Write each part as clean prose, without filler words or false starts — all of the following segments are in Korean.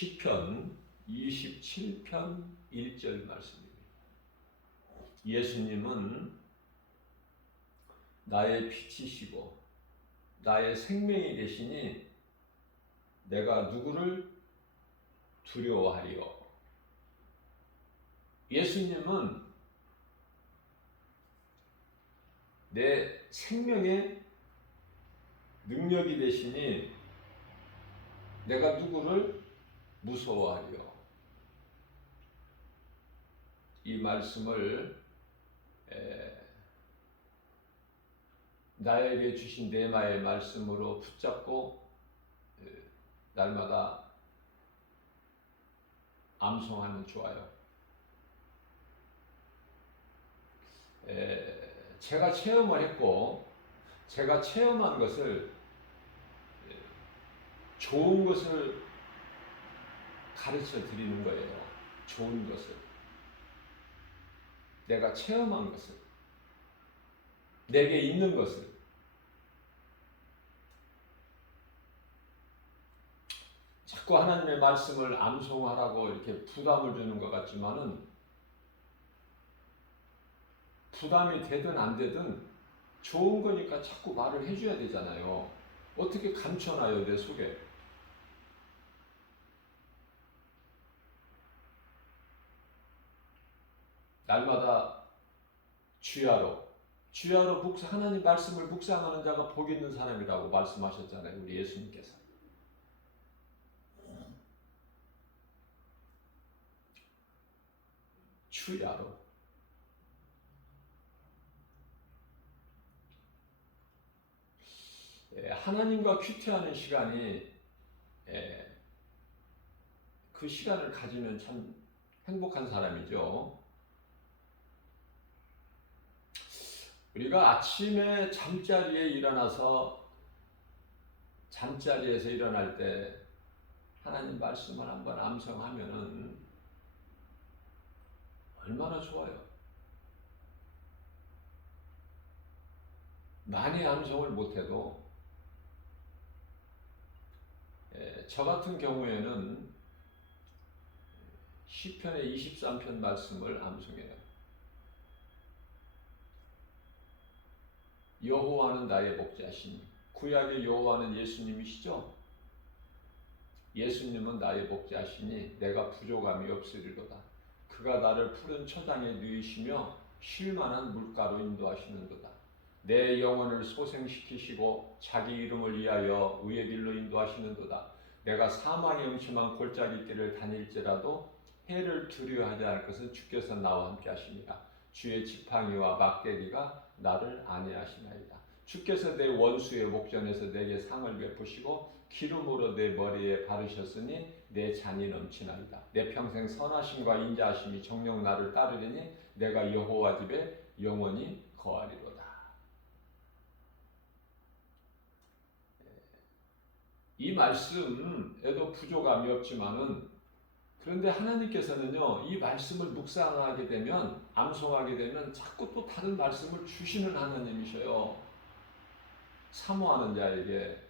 시편 27편 1절 말씀입니다. 예수님은 나의 빛이시고 나의 생명이 되시니 내가 누구를 두려워하리요. 예수님은 내 생명의 능력이 되시니 내가 누구를 무서워하리요. 이 말씀을 나에게 주신 네마의 말씀으로 붙잡고 날마다 암송하면 좋아요. 제가 체험을 했고 제가 체험한 것을 좋은 것을 가르쳐 드리는 거예요. 좋은 것을. 내가 체험한 것을. 내게 있는 것을. 자꾸 하나님의 말씀을 암송하라고 이렇게 부담을 주는 것 같지만은 부담이 되든 안 되든 좋은 거니까 자꾸 말을 해줘야 되잖아요. 어떻게 감춰놔요, 내 속에. 날마다 주야로 하나님 말씀을 묵상하는 자가 복 있는 사람이라고 말씀하셨잖아요, 우리 예수님께서. 주야로. 하나님과 큐티하는 시간이 그 시간을 가지면 참 행복한 사람이죠. 우리가 아침에 잠자리에서 일어날 때 하나님 말씀을 한번 암송하면은 얼마나 좋아요. 많이 암송을 못해도 저 같은 경우에는 시편의 23편 말씀을 암송해요. 여호와는 나의 목자시니, 구약의 여호와는 예수님이시죠? 예수님은 나의 목자시니 내가 부족함이 없으리로다. 그가 나를 푸른 초장에 누이시며 쉴만한 물가로 인도하시는도다. 내 영혼을 소생시키시고 자기 이름을 위하여 의의 길로 인도하시는도다. 내가 사망의 음침한 골짜기 길을 다닐지라도 해를 두려워하지 않을 것은 주께서 나와 함께 하시니라. 주의 지팡이와 막대기가 나를 안위하시나이다. 주께서 내 원수의 목전에서 내게 상을 베푸시고 기름으로 내 머리에 바르셨으니 내 잔이 넘치나이다. 내 평생 선하심과 인자하심이 정녕 나를 따르리니 내가 여호와 집에 영원히 거하리로다. 이 말씀에도 부족함이 없지만은, 그런데 하나님께서는요, 이 말씀을 묵상하게 되면, 암송하게 되면 자꾸 또 다른 말씀을 주시는 하나님이셔요. 사모하는 자에게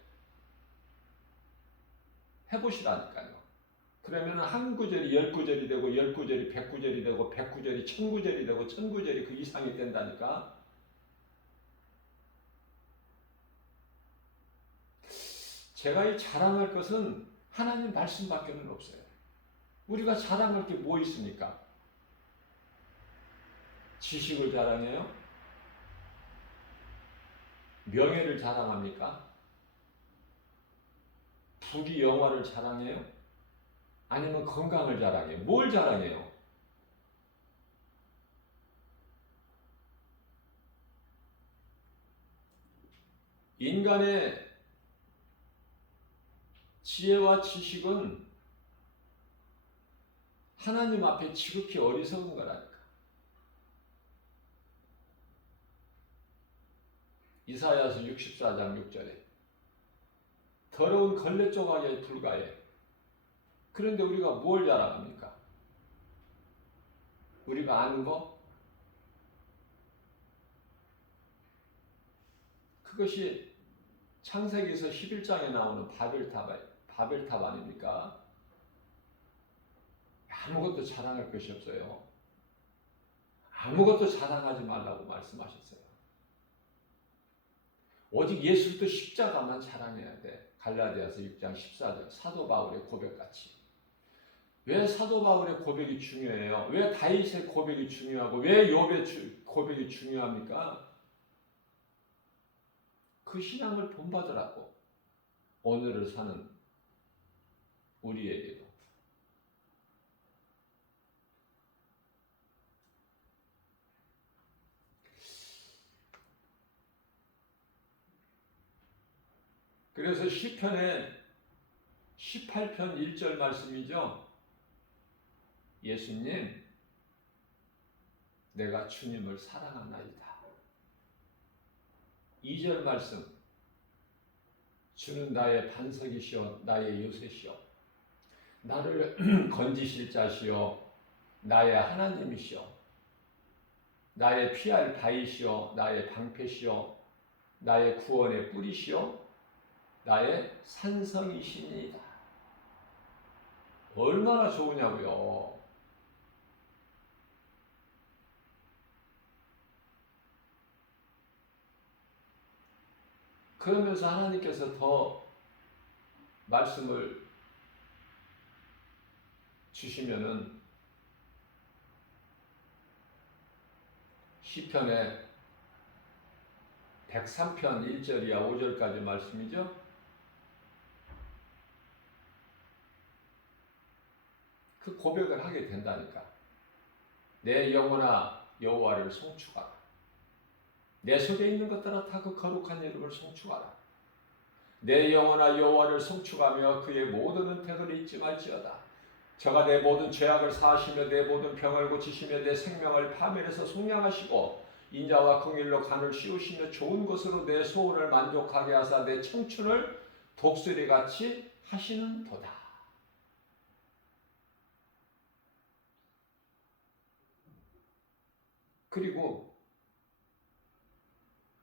해보시라니까요. 그러면 한 구절이 10구절이 되고 10구절이 100구절이 되고 100구절이 1000구절이 되고 1000구절이 그 이상이 된다니까. 제가 이 자랑할 것은 하나님 말씀밖에는 없어요. 우리가 자랑할 게 뭐 있습니까? 지식을 자랑해요? 명예를 자랑합니까? 부귀 영화를 자랑해요? 아니면 건강을 자랑해요? 뭘 자랑해요? 인간의 지혜와 지식은 하나님 앞에 지극히 어리석은 거라니까. 이사야서 64장 6절에 더러운 걸레 조각에 불과해. 그런데 우리가 뭘 자랑합니까? 우리가 아는 거? 그것이 창세기에서 11장에 나오는 바벨탑 아닙니까? 아무것도 자랑할 것이 없어요. 아무것도 자랑하지 말라고 말씀하셨어요. 오직 예수 또 십자가만 자랑해야 돼. 갈라디아서 6장 14절 사도 바울의 고백같이. 왜 사도 바울의 고백이 중요해요? 왜 다윗의 고백이 중요하고 왜 욥의 고백이 중요합니까? 그 신앙을 본받으라고. 오늘을 사는 우리에게도. 그래서 시편의 18편 1절 말씀이죠. 예수님, 내가 주님을 사랑하나이다. 2절 말씀, 주는 나의 반석이시오 나의 요새시오 나를 건지실 자시오 나의 하나님이시오 나의 피할 바위시오 나의 방패시오 나의 구원의 뿌리시오 나의 산성이시니이다. 얼마나 좋으냐고요. 그러면서 하나님께서 더 말씀을 주시면은 시편의 103편 1절이야 5절까지 말씀이죠. 그 고백을 하게 된다니까. 내 영혼아 여호와를 송축하라. 내 속에 있는 것들아 다 그 거룩한 이름을 송축하라. 내 영혼아 여호와를 송축하며 그의 모든 은택을 잊지 말지어다. 저가 내 모든 죄악을 사하시며 내 모든 병을 고치시며 내 생명을 파멸해서 속량하시고 인자와 긍휼로 간을 씌우시며 좋은 것으로 내 소원을 만족하게 하사 내 청춘을 독수리같이 하시는 도다. 그리고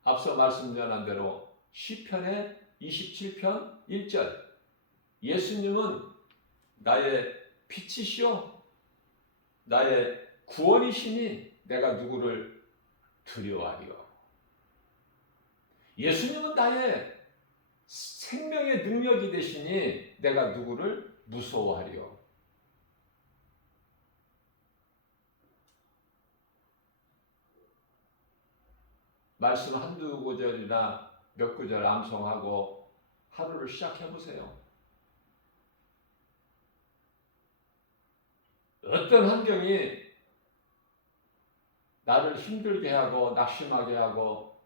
앞서 말씀 전한 대로 시편의 27편 1절 예수님은 나의 빛이시오 나의 구원이시니 내가 누구를 두려워하리요. 예수님은 나의 생명의 능력이 되시니 내가 누구를 무서워하리요. 말씀 한두 구절이나 몇 구절 암송하고 하루를 시작해보세요. 어떤 환경이 나를 힘들게 하고 낙심하게 하고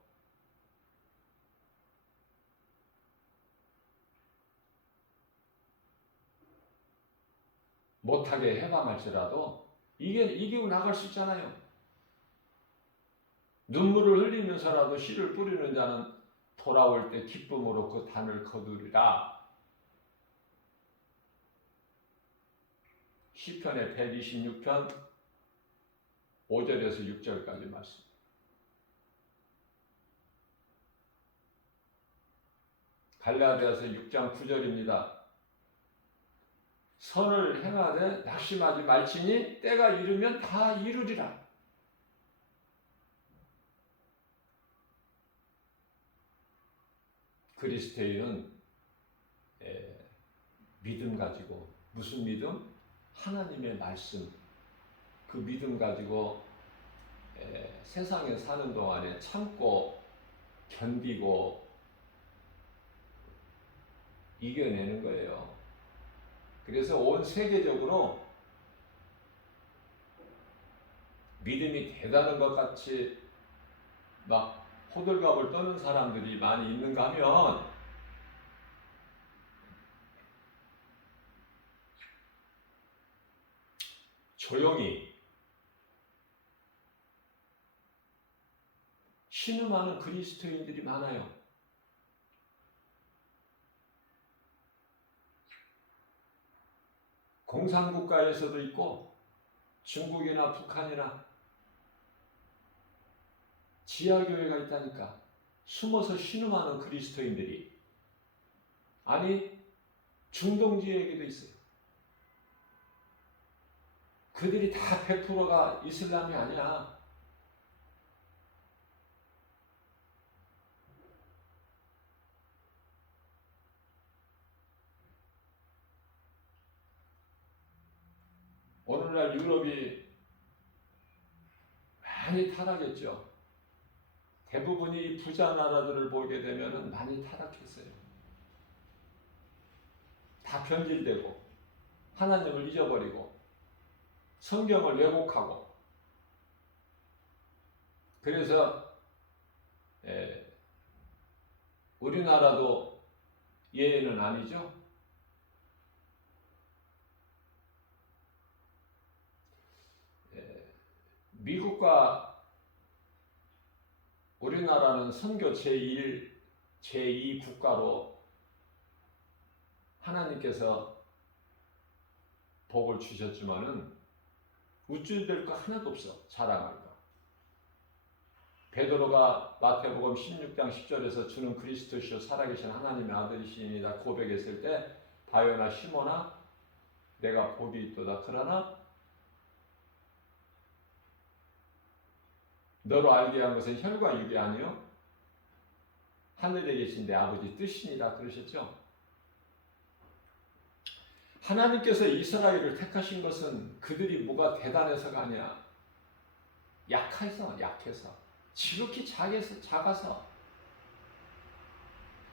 못하게 해방할지라도 이기고 나갈 수 있잖아요. 눈물을 흘리면서라도 씨를 뿌리는 자는 돌아올 때 기쁨으로 그 단을 거두리라. 시편의 126편 5절에서 6절까지 말씀. 갈라디아서 6장 9절입니다. 선을 행하되 낙심하지 말지니 때가 이르면 다 이루리라. 그리스도인은 믿음 가지고 무슨 믿음? 하나님의 말씀 그 믿음 가지고 세상에 사는 동안에 참고 견디고 이겨내는 거예요. 그래서 온 세계적으로 믿음이 대단한 것 같이 막 호들갑을 떠는 사람들이 많이 있는가 하면 조용히 신음하는 그리스도인들이 많아요. 공산국가에서도 있고 중국이나 북한이나 지하교회가 있다니까. 숨어서 신음하는 그리스도인들이. 아니 중동지역에도 있어요. 그들이 다 100%가 이슬람이 아니야. 오늘날 유럽이 많이 타락했죠. 대부분이 부자 나라들을 보게 되면 많이 타락했어요. 다 변질되고 하나님을 잊어버리고 성경을 왜곡하고. 그래서 우리나라도 예외는 아니죠. 미국과 우리나라는 선교 제1, 제2 국가로 하나님께서 복을 주셨지만은 우쭐될 거 하나도 없어. 자랑할 거. 베드로가 마태복음 16장 10절에서 주는 그리스도시요 살아계신 하나님의 아들이시니라 고백했을 때 바요나 시모나 내가 복이 있도다. 그러나 너로 알게 한 것은 혈과 육이 아니요 하늘에 계신 내 아버지 뜻이니라 그러셨죠. 하나님께서 이스라엘을 택하신 것은 그들이 뭐가 대단해서가 아니야. 약해서 지극히 작아서.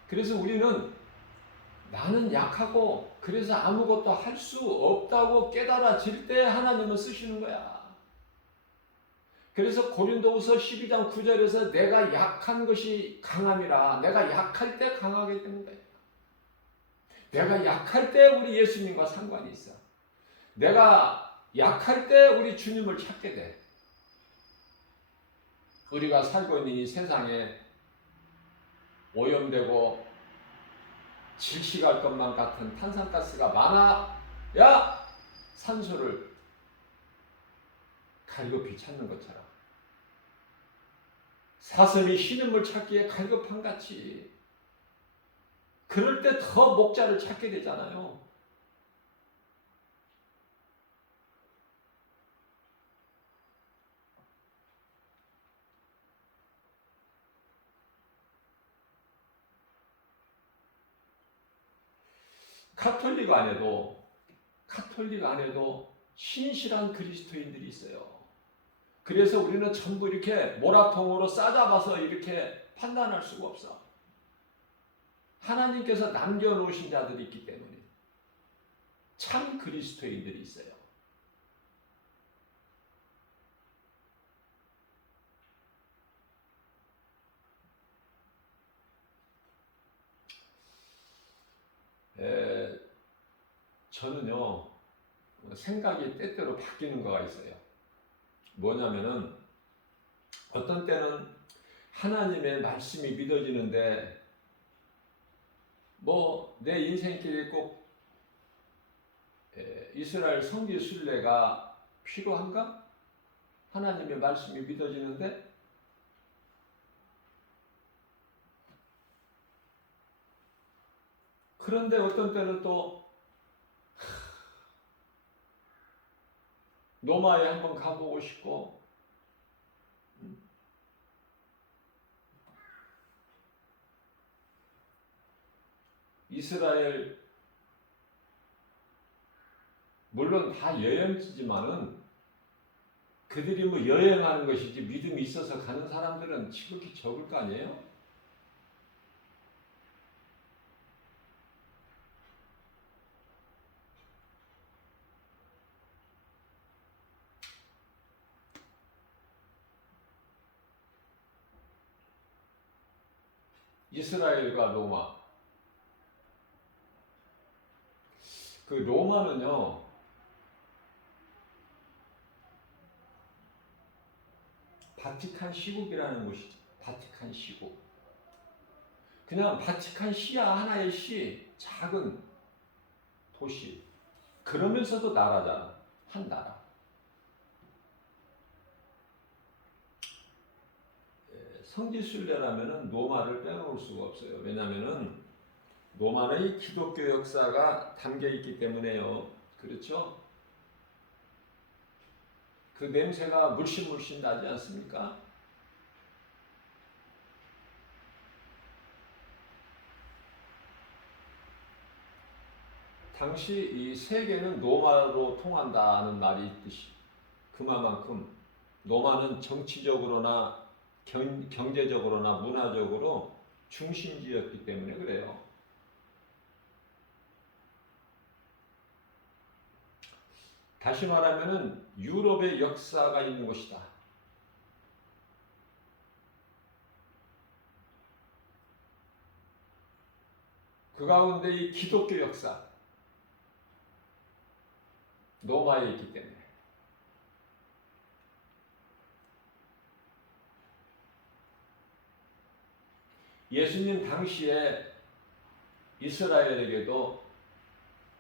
그래서 우리는 나는 약하고 그래서 아무것도 할 수 없다고 깨달아질 때 하나님은 쓰시는 거야. 그래서 고린도후서 12장 9절에서 내가 약한 것이 강함이라. 내가 약할 때 강하게 되는 거야. 내가 약할 때 우리 예수님과 상관이 있어. 내가 약할 때 우리 주님을 찾게 돼. 우리가 살고 있는 이 세상에 오염되고 질식할 것만 같은 탄산가스가 많아야 산소를 갈급히 찾는 것처럼 사슴이 신음을 찾기에 갈급한 같이 그럴 때 더 목자를 찾게 되잖아요. 카톨릭 안에도 신실한 그리스도인들이 있어요. 그래서 우리는 전부 이렇게 모라통으로 싸잡아서 이렇게 판단할 수가 없어. 하나님께서 남겨놓으신 자들이 있기 때문에 참 그리스도인들이 있어요. 저는요 생각이 때때로 바뀌는 거가 있어요. 뭐냐면은 어떤 때는 하나님의 말씀이 믿어지는데 뭐 내 인생길에 꼭 이스라엘 성지 순례가 필요한가? 하나님의 말씀이 믿어지는데 그런데 어떤 때는 또 로마에 한번 가보고 싶고 이스라엘 물론 다 여행지지만은 그들이 뭐 여행하는 것이지 믿음이 있어서 가는 사람들은 지극히 적을 거 아니에요? 이스라엘과 로마. 그 로마는요, 바티칸 시국이라는 곳이죠. 바티칸 시국. 그냥 바티칸 시야 하나의 시, 작은 도시. 그러면서도 나라잖아. 한 나라. 성지순례라면은 로마를 빼놓을 수가 없어요. 왜냐면은 로마의 기독교 역사가 담겨 있기 때문에요. 그렇죠? 그 냄새가 물씬물씬 나지 않습니까? 당시 이 세계는 노마로 통한다는 말이 있듯이 그만큼 노마는 정치적으로나 경제적으로나 문화적으로 중심지였기 때문에 그래요. 다시 말하면은 유럽의 역사가 있는 곳이다. 그 가운데 이 기독교 역사, 로마에 있기 때문에. 예수님 당시에 이스라엘에게도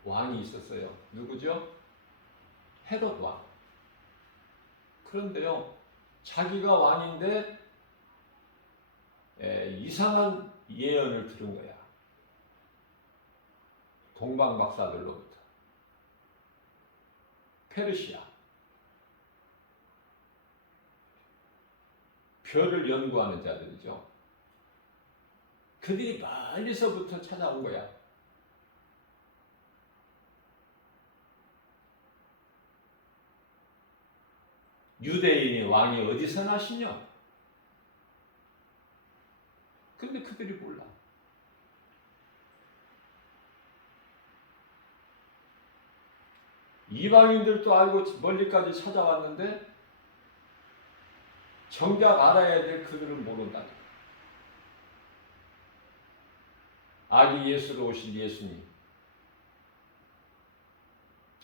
왕이 있었어요. 누구죠? 헤롯 왕. 그런데요, 자기가 왕인데 이상한 예언을 들은 거야. 동방박사들로부터. 페르시아. 별을 연구하는 자들이죠. 그들이 멀리서부터 찾아온 거야. 유대인이 왕이 어디서 나시냐? 근데 그들이 몰라. 이방인들도 알고 멀리까지 찾아왔는데 정작 알아야 될 그들은 모른다니까. 아기 예수로 오신 예수님.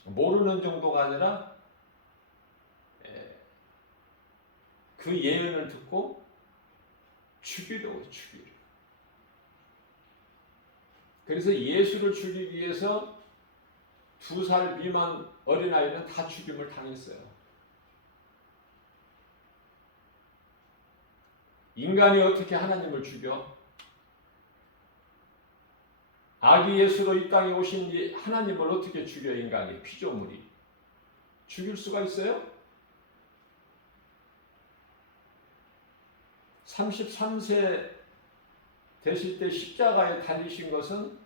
모르는 정도가 아니라 그 예언을 듣고 죽이려고. 그래서 예수를 죽이기 위해서 2살 미만 어린아이는 다 죽임을 당했어요. 인간이 어떻게 하나님을 죽여? 아기 예수로 이 땅에 오신 하나님을 어떻게 죽여? 인간이, 피조물이 죽일 수가 있어요? 33세 되실 때 십자가에 달리신 것은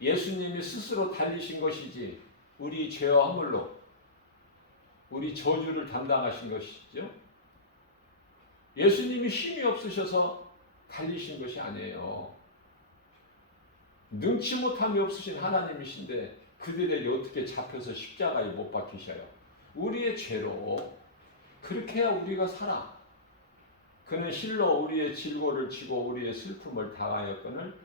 예수님이 스스로 달리신 것이지 우리 죄와 허물로 우리 저주를 담당하신 것이죠. 예수님이 힘이 없으셔서 달리신 것이 아니에요. 능치 못함이 없으신 하나님이신데 그들에게 어떻게 잡혀서 십자가에 못 박히셔요? 우리의 죄로. 그렇게 해야 우리가 살아. 그는 실로 우리의 질고를 지고 우리의 슬픔을 당하였거늘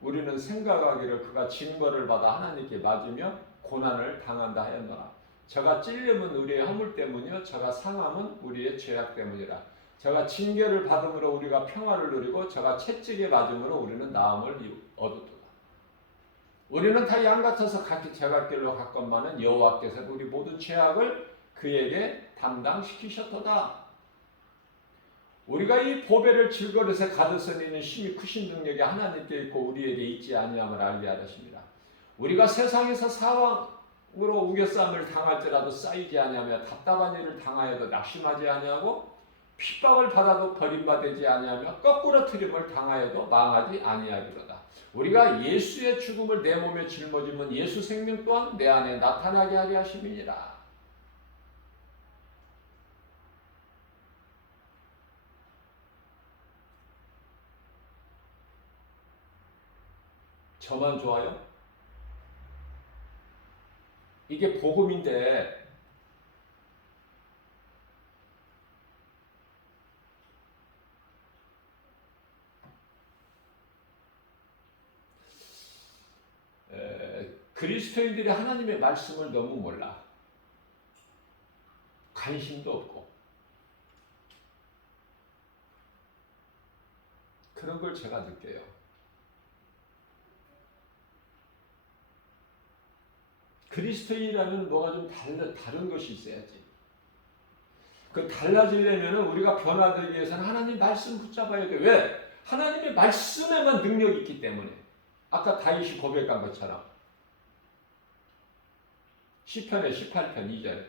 우리는 생각하기를 그가 징벌을 받아 하나님께 맞으며 고난을 당한다 하였노라. 저가 찔림은 우리의 허물 때문이요 저가 상함은 우리의 죄악 때문이라. 저가 징계를 받음으로 우리가 평화를 누리고 저가 채찍에 맞음으로 우리는 나음을 얻었도다. 우리는 다 양같아서 각기 제갈길로 갔건만은 여호와께서 우리 모든 죄악을 그에게 담당시키셨도다. 우리가 이 보배를 질거릇에 가득 있는 힘이 크신 능력이 하나님께 있고 우리에게 있지 아니함을 알게 하셨습니다. 우리가 세상에서 사왕으로 우겨싸움을 당할지라도 쌓이지 아니하며 답답한 일을 당하여도 낙심하지 아니하고 핍박을 받아도 버림받지 아니하며 거꾸로 트림을 당하여도 망하지 아니하리로다. 우리가 예수의 죽음을 내 몸에 짊어지면 예수 생명 또한 내 안에 나타나게 하려 하심이니라. 저만 좋아요? 이게 복음인데 그리스도인들이 하나님의 말씀을 너무 몰라. 관심도 없고. 그런 걸 제가 느껴요. 그리스도인이라면 뭐가 좀 다른 것이 있어야지. 그 달라지려면 우리가 변화되기 위해서는 하나님 말씀 붙잡아야 돼. 왜? 하나님의 말씀에만 능력이 있기 때문에. 아까 다윗이 고백한 것처럼 시편의 18편 2절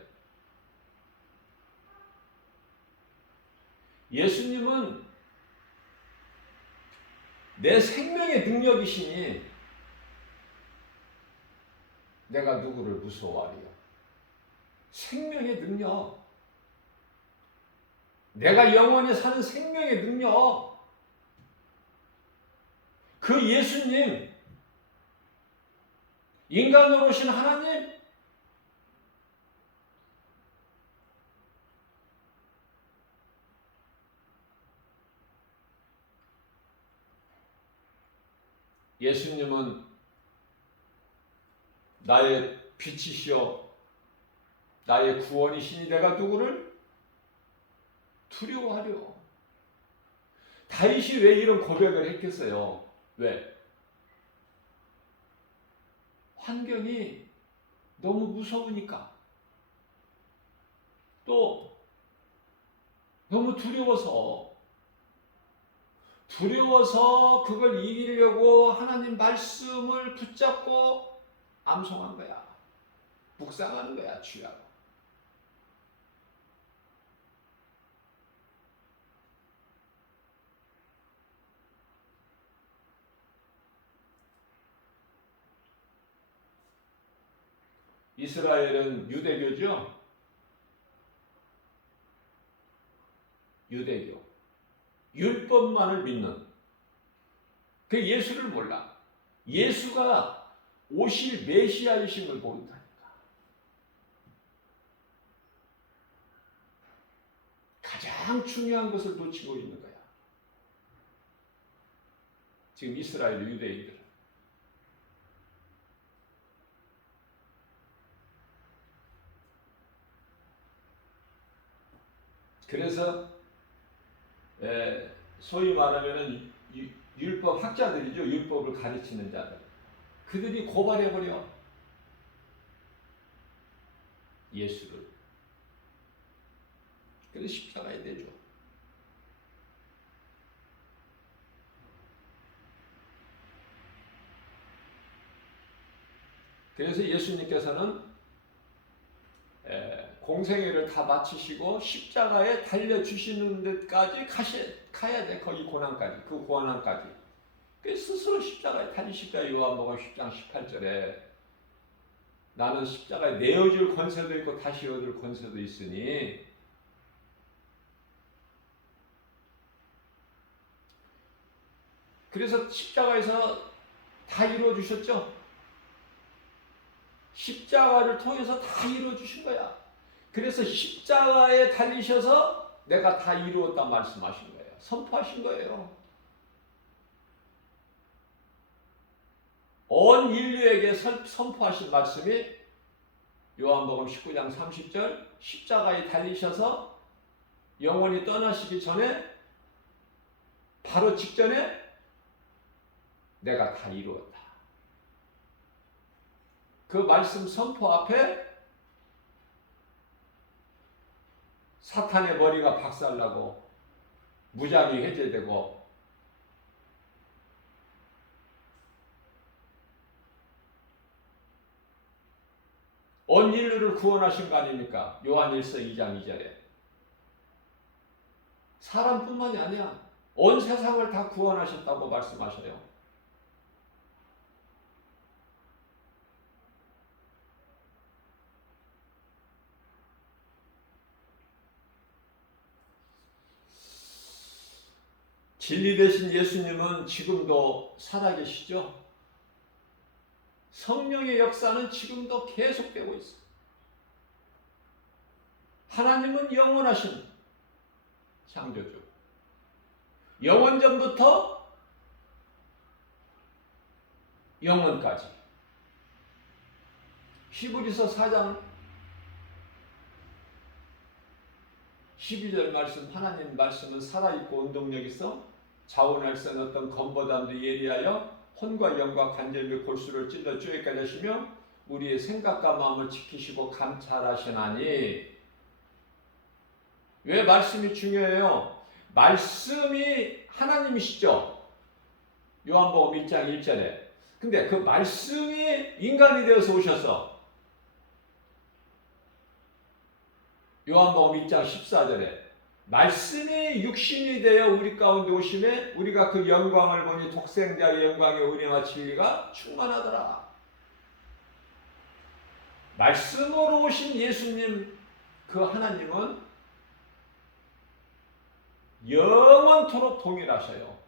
예수님은 내 생명의 능력이시니 내가 누구를 무서워하리요? 생명의 능력. 내가 영원히 사는 생명의 능력. 그 예수님, 인간으로 오신 하나님, 예수님은 나의 빛이시여 나의 구원이시니 내가 누구를 두려워하려. 다윗이 왜 이런 고백을 했겠어요? 왜? 환경이 너무 무서우니까. 또 너무 두려워서 그걸 이기려고 하나님 말씀을 붙잡고 암송한 거야. 묵상하는 거야, 주야로. 이스라엘은 유대교죠? 유대교. 율법만을 믿는. 그 예수를 몰라. 예수가 오실 메시아이심을 모른다니까. 가장 중요한 것을 놓치고 있는 거야. 지금 이스라엘 유대인들은. 그래서 소위 말하면 율법 학자들이죠. 율법을 가르치는 자들. 그들이 고발해버려. 예수를. 그래서 십자가에 내줘. 그래서 예수님께서는 공생애를 다 마치시고 십자가에 달려주시는 데까지 가야 돼. 거기 고난까지. 그 고난까지. 스스로 십자가에 달리실 거야. 요한복음 10장 18절에 나는 십자가에 내어줄 권세도 있고 다시 얻을 권세도 있으니 그래서 십자가에서 다 이루어주셨죠. 십자가를 통해서 다 이루어주신 거야. 그래서 십자가에 달리셔서 내가 다 이루었다 말씀하신 거예요. 선포하신 거예요. 온 인류에게 선포하신 말씀이 요한복음 19장 30절 십자가에 달리셔서 영원히 떠나시기 전에 바로 직전에 내가 다 이루었다. 그 말씀 선포 앞에 사탄의 머리가 박살나고 무장이 해제되고 온 인류를 구원하신 거 아닙니까? 요한일서 2장 2절에 사람뿐만이 아니야. 온 세상을 다 구원하셨다고 말씀하셔요. 진리 되신 예수님은 지금도 살아계시죠? 성령의 역사는 지금도 계속되고 있어요. 하나님은 영원하신 창조주. 영원전부터 영원까지. 히브리서 4장 12절 말씀, 하나님 말씀은 살아있고 운동력 있어 자원할 수 어떤 검보다도 예리하여 혼과 영과 관절 및 골수를 찔러 쭈에까지 하시며 우리의 생각과 마음을 지키시고 감찰하시나니. 왜 말씀이 중요해요? 말씀이 하나님이시죠. 요한복음 1장 1절에. 근데 그 말씀이 인간이 되어서 오셔서 요한복음 1장 14절에 말씀이 육신이 되어 우리 가운데 오심에 우리가 그 영광을 보니 독생자의 영광의 은혜와 진리가 충만하더라. 말씀으로 오신 예수님, 그 하나님은 영원토록 동일하셔요.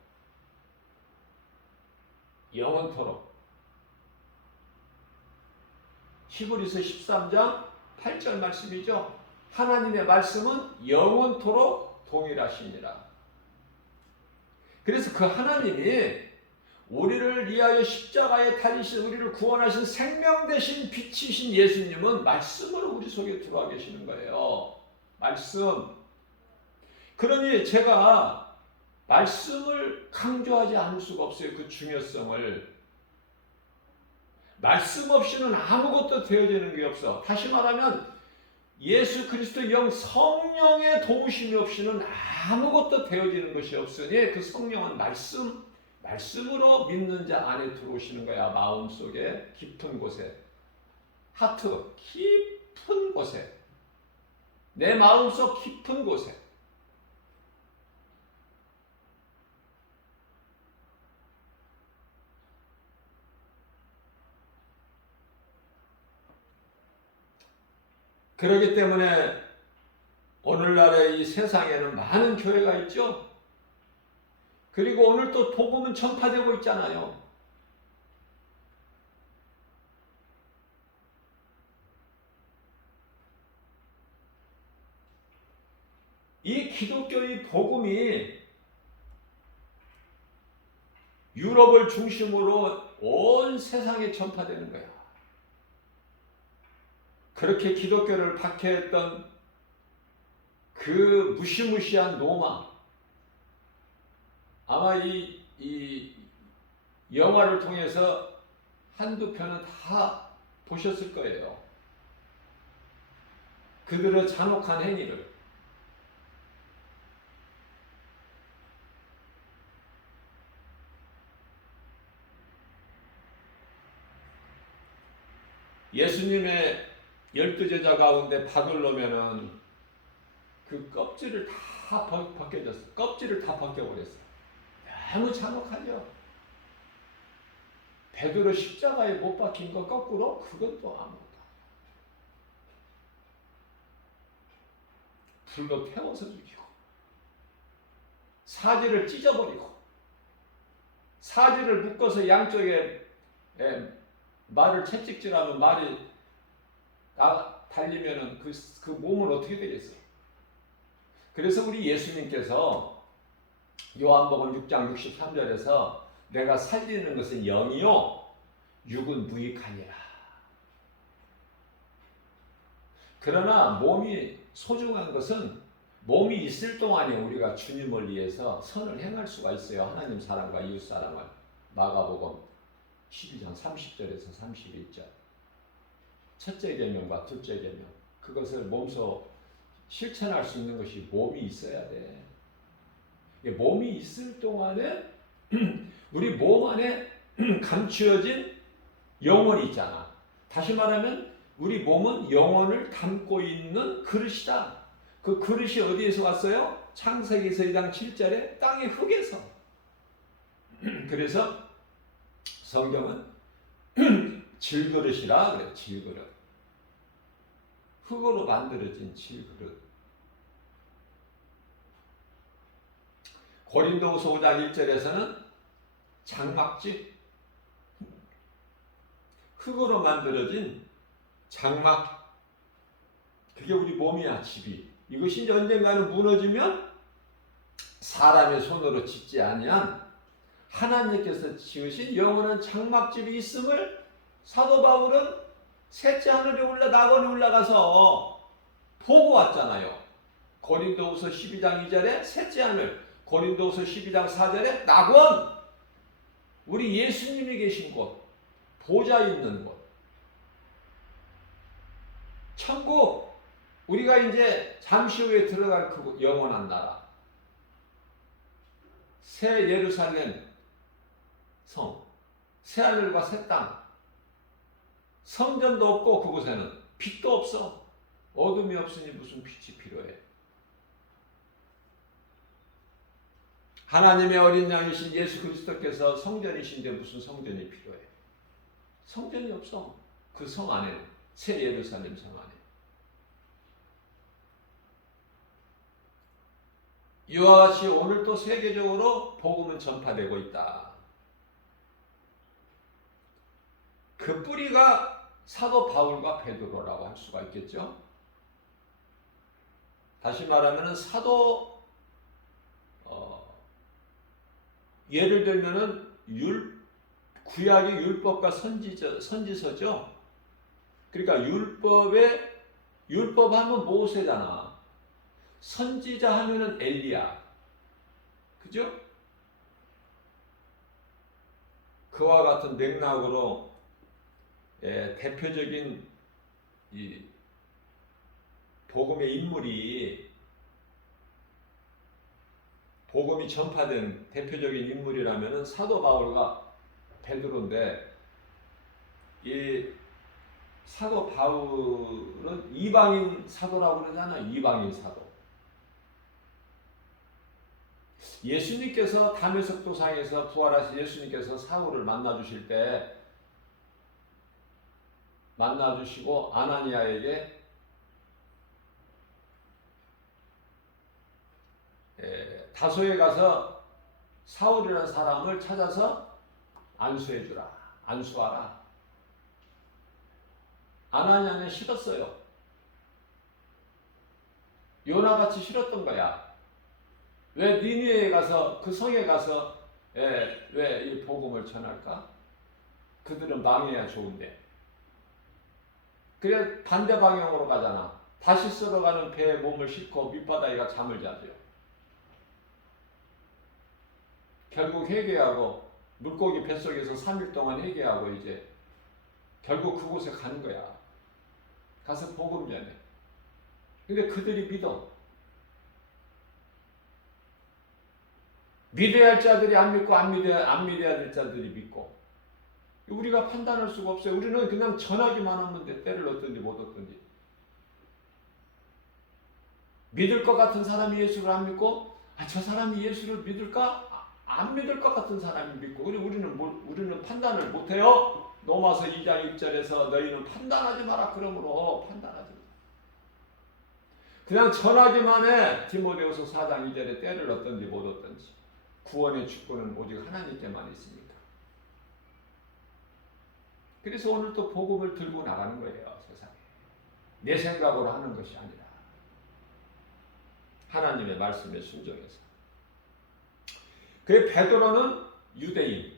영원토록. 히브리서 13장 8절 말씀이죠. 하나님의 말씀은 영원토록 동일하시니라. 그래서 그 하나님이 우리를 위하여 십자가에 달리신, 우리를 구원하신 생명 되신 빛이신 예수님은 말씀으로 우리 속에 들어와 계시는 거예요. 말씀. 그러니 제가 말씀을 강조하지 않을 수가 없어요. 그 중요성을. 말씀 없이는 아무것도 되어지는 게 없어. 다시 말하면 예수 그리스도 영 성령의 도우심이 없이는 아무것도 되어지는 것이 없으니 그 성령은 말씀으로 믿는 자 안에 들어오시는 거야. 마음속에 깊은 곳에, 하트 깊은 곳에, 내 마음속 깊은 곳에. 그렇기 때문에 오늘날의 이 세상에는 많은 교회가 있죠. 그리고 오늘 또 복음은 전파되고 있잖아요. 이 기독교의 복음이 유럽을 중심으로 온 세상에 전파되는 거야. 그렇게 기독교를 박해했던 그 무시무시한 노마, 아마 이 영화를 통해서 한두 편은 다 보셨을 거예요. 그들의 잔혹한 행위를. 예수님의 12제자 가운데 바들로면은 그 껍질을 다 벗겨졌어. 껍질을 다 벗겨버렸어. 너무 잔혹하죠. 베드로 십자가에 못 박힌 거 거꾸로, 그건 또 아무것도. 불로 태워서 죽이고, 사지를 찢어버리고, 사지를 묶어서 양쪽에 말을 채찍질하면 말이 달리면은 그 몸은 어떻게 되겠어요? 그래서 우리 예수님께서 요한복음 6장 63절에서 내가 살리는 것은 영이요 육은 무익하니라. 그러나 몸이 소중한 것은 몸이 있을 동안에 우리가 주님을 위해서 선을 행할 수가 있어요. 하나님 사랑과 이웃 사랑을. 마가복음 12장 30절에서 31절. 첫째 계명과 둘째 계명. 그것을 몸소 실천할 수 있는 것이 몸이 있어야 돼. 몸이 있을 동안에 우리 몸 안에 감추어진 영혼이 있잖아. 다시 말하면 우리 몸은 영혼을 담고 있는 그릇이다. 그 그릇이 어디에서 왔어요? 창세기 2장 7절에 땅의 흙에서. 그래서 성경은 질그릇이라 그래. 질그릇. 흙으로 만들어진 질그릇. 고린도후서 5장 1절에서는 장막집, 흙으로 만들어진 장막, 그게 우리 몸이야. 집이. 이것이 이제 언젠가는 무너지면 사람의 손으로 짓지 아니한 하나님께서 지으신 영원한 장막집이 있음을 사도 바울은 셋째 하늘에 낙원에 올라가서 보고 왔잖아요. 고린도후서 12장 2절에 셋째 하늘, 고린도후서 12장 4절에 낙원, 우리 예수님이 계신 곳, 보좌 있는 곳, 천국, 우리가 이제 잠시 후에 들어갈 그 영원한 나라, 새 예루살렘 성, 새 하늘과 새 땅, 성전도 없고 그곳에는 빛도 없어. 어둠이 없으니 무슨 빛이 필요해. 하나님의 어린 양이신 예수 그리스도께서 성전이신데 무슨 성전이 필요해? 성전이 없어. 그 성 안에, 새 예루살렘 성 안에. 이와 같이 오늘 또 세계적으로 복음은 전파되고 있다. 그 뿌리가 사도 바울과 베드로라고 할 수가 있겠죠. 다시 말하면 예를 들면은 구약의 율법과 선지서죠. 그러니까 율법 하면 모세잖아. 선지자 하면은 엘리야. 그죠? 그와 같은 맥락으로 대표적인 이 복음의 인물이 복음이 전파된 대표적인 인물이라면은 사도 바울과 베드로인데 이 사도 바울은 이방인 사도라고 그러잖아. 이방인 사도. 예수님께서 담에색 도상에서 부활하신 예수님께서 사울을 만나주실 때 만나주시고 아나니아에게 다소에 가서 사울이라는 사람을 찾아서 안수해주라. 안수하라. 아나니아는 싫었어요. 요나같이 싫었던 거야. 왜 니느웨에 가서 그 성에 가서 왜 이 복음을 전할까? 그들은 망해야 좋은데. 그래 반대 방향으로 가잖아. 다시 쓸어가는 배에 몸을 싣고 밑바닥에가 잠을 자죠. 결국 회개하고 물고기 뱃속에서 3일 동안 회개하고 이제 결국 그곳에 가는 거야. 가서 복음 전해. 근데 그들이 믿어. 믿어야 할 자들이 안 믿고 안 믿어야 될 자들이 믿고. 우리가 판단할 수가 없어요. 우리는 그냥 전하기만 하면 돼. 때를 얻든지 못 얻든지. 믿을 것 같은 사람이 예수를 안 믿고 저 사람이 예수를 믿을까? 안 믿을 것 같은 사람이 믿고. 우리는 판단을 못해요. 로마서 2장 1절에서 너희는 판단하지 마라. 그러므로 판단하지 마. 그냥 전하기만 해. 디모데후서 4장 2절에 때를 얻든지 못 얻든지. 구원의 축복은 오직 하나님께만 있으니까. 그래서 오늘 또 복음을 들고 나가는 거예요. 세상에. 내 생각으로 하는 것이 아니라 하나님의 말씀에 순종해서. 그 베드로는 유대인.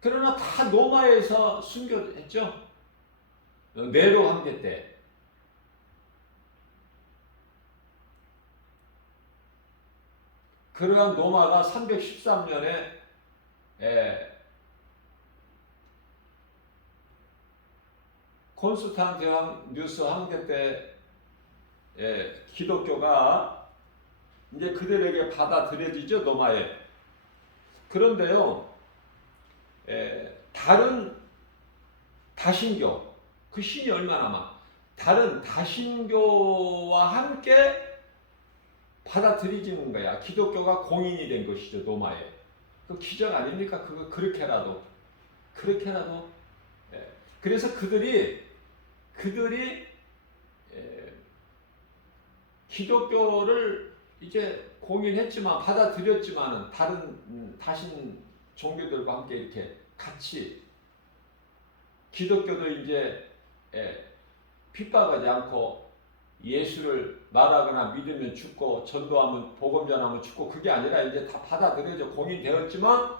그러나 다 로마에서 순교했죠. 네로 황제 때. 그러한 로마가 313년에 콘스탄티누스 황제 때 기독교가 이제 그들에게 받아들여지죠. 로마에. 그런데요. 다른 다신교 그 신이 얼마나 많아. 다른 다신교와 함께 받아들이지는 거야. 기독교가 공인이 된 것이죠. 로마에. 그 기적 아닙니까? 그거 그렇게라도. 그래서 그들이 기독교를 이제 공인했지만 받아들였지만은 다른 다신 종교들과 함께 이렇게 같이 기독교도 이제 핍박하지 않고 예수를 말하거나 믿으면 죽고 전도하면 복음 전하면 죽고 그게 아니라 이제 다 받아들여져 공인되었지만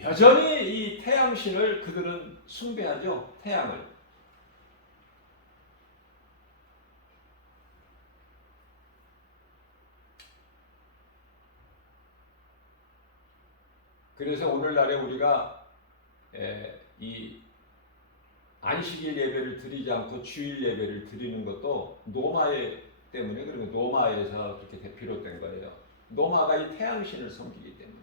여전히 이 태양신을 그들은 숭배하죠. 태양을. 그래서 오늘날에 우리가 이 안식일 예배를 드리지 않고 주일 예배를 드리는 것도 노마에 때문에 그런 거예요. 노마에서 그렇게 비롯된 거예요. 노마가 이 태양신을 섬기기 때문에.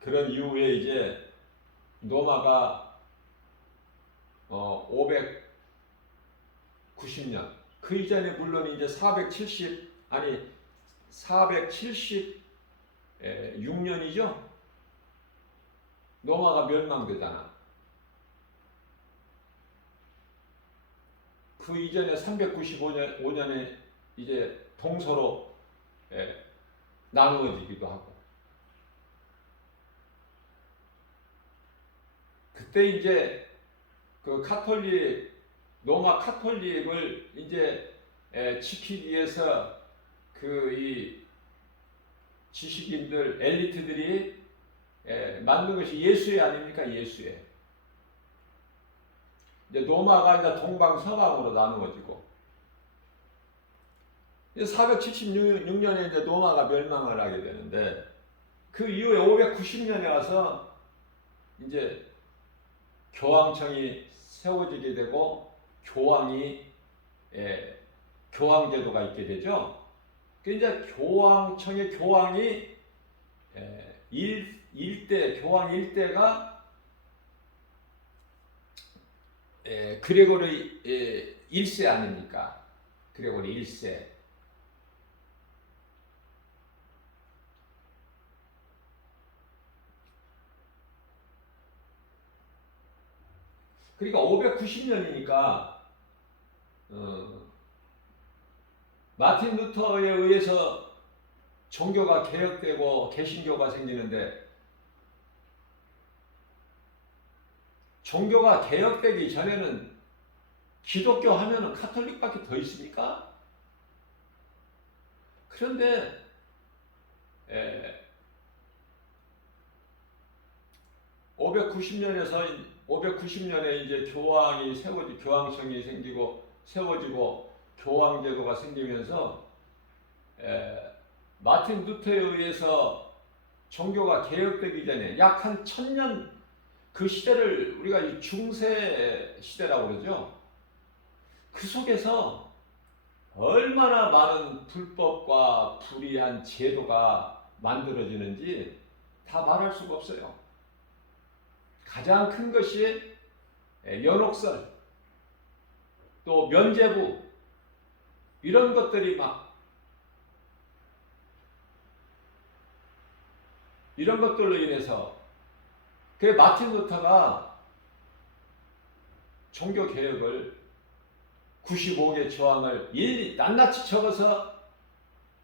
그런 이후에 이제 로마가 590년 그 이전에 물론 이제 476년이죠. 로마가 멸망되잖아. 그 이전에 395년에 이제 동서로 나누어지기도 하고, 그때 이제 그 로마 카톨릭을 이제 지키기 위해서 그 이 지식인들, 엘리트들이 만든 것이 예수회 아닙니까? 예수회. 이제 로마가 이제 동방 서방으로 나누어지고, 476년에 이제 로마가 멸망을 하게 되는데, 그 이후에 590년에 와서 이제 교황청이 세워지게 되고 교황제도가 있게 되죠. 그 이제 교황청의 교황이 교황 일대가 그레고리 1세 아닙니까? 그레고리 1세. 그러니까 590년이니까 마틴 루터에 의해서 종교가 개혁되고 개신교가 생기는데, 종교가 개혁되기 전에는 기독교 하면은 카톨릭밖에 더 있습니까? 그런데 590년에 이제 교황청이 생기고 세워지고 교황제도가 생기면서 마틴 루터에 의해서 종교가 개혁되기 전에 약 한 1000년, 그 시대를 우리가 이 중세 시대라고 그러죠. 그 속에서 얼마나 많은 불법과 불의한 제도가 만들어지는지 다 말할 수가 없어요. 가장 큰 것이 연옥설, 또 면죄부, 이런 것들이 이런 것들로 인해서 그 마틴 루터가 종교 개혁을 95개 조항을 일일이 낱낱이 적어서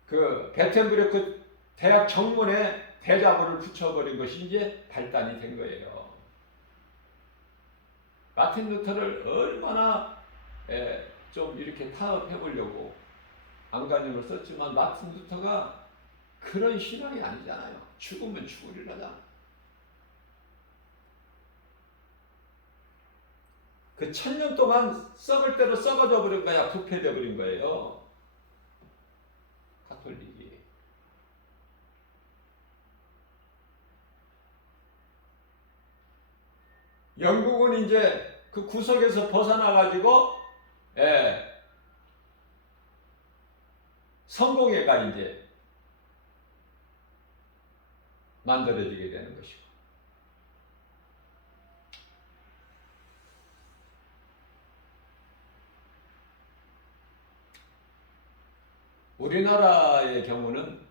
그 베텐브르크 대학 정문에 대자보를 붙여버린 것이 이제 발단이 된 거예요. 마틴 루터를 얼마나 좀 이렇게 타협해 보려고 안간힘을 썼지만, 마틴 루터가 그런 신앙이 아니잖아요. 죽으면 죽으리라잖아. 그 1000년 동안 썩을 대로 썩어져 버린 거야. 부패돼 버린 거예요, 카톨릭이. 영국은 이제 그 구석에서 벗어나 가지고 성공회가 이제 만들어지게 되는 것이고, 우리나라의 경우는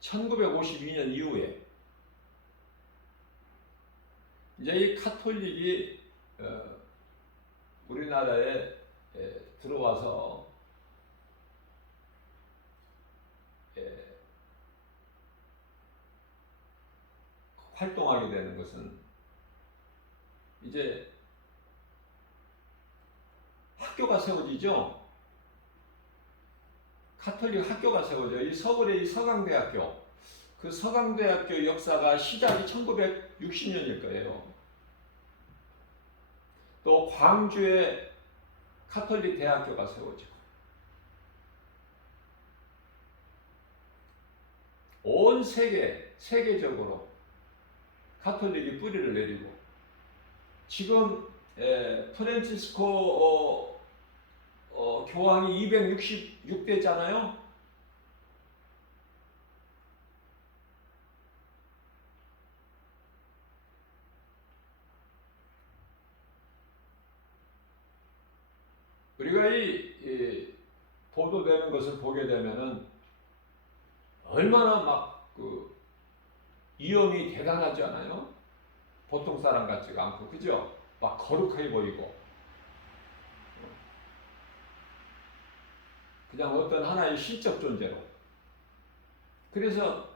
1952년 이후에 이제 이 카톨릭이 우리나라에 들어와서 활동하게 되는 것은, 이제 학교가 세워지죠. 카톨릭 학교가 세워져요. 이 서울의 이 서강대학교, 그 서강대학교 역사가 시작이 1960년일 거예요. 또 광주에 카톨릭 대학교가 세워지고, 온 세계적으로 카톨릭이 뿌리를 내리고, 지금 프란치스코 교황이 266대잖아요. 우리가 이 보도되는 것을 보게 되면은 얼마나 막 그 이형이 대단하지 않아요? 보통 사람 같지가 않고, 그죠? 막 거룩해 보이고, 그냥 어떤 하나의 신적 존재로. 그래서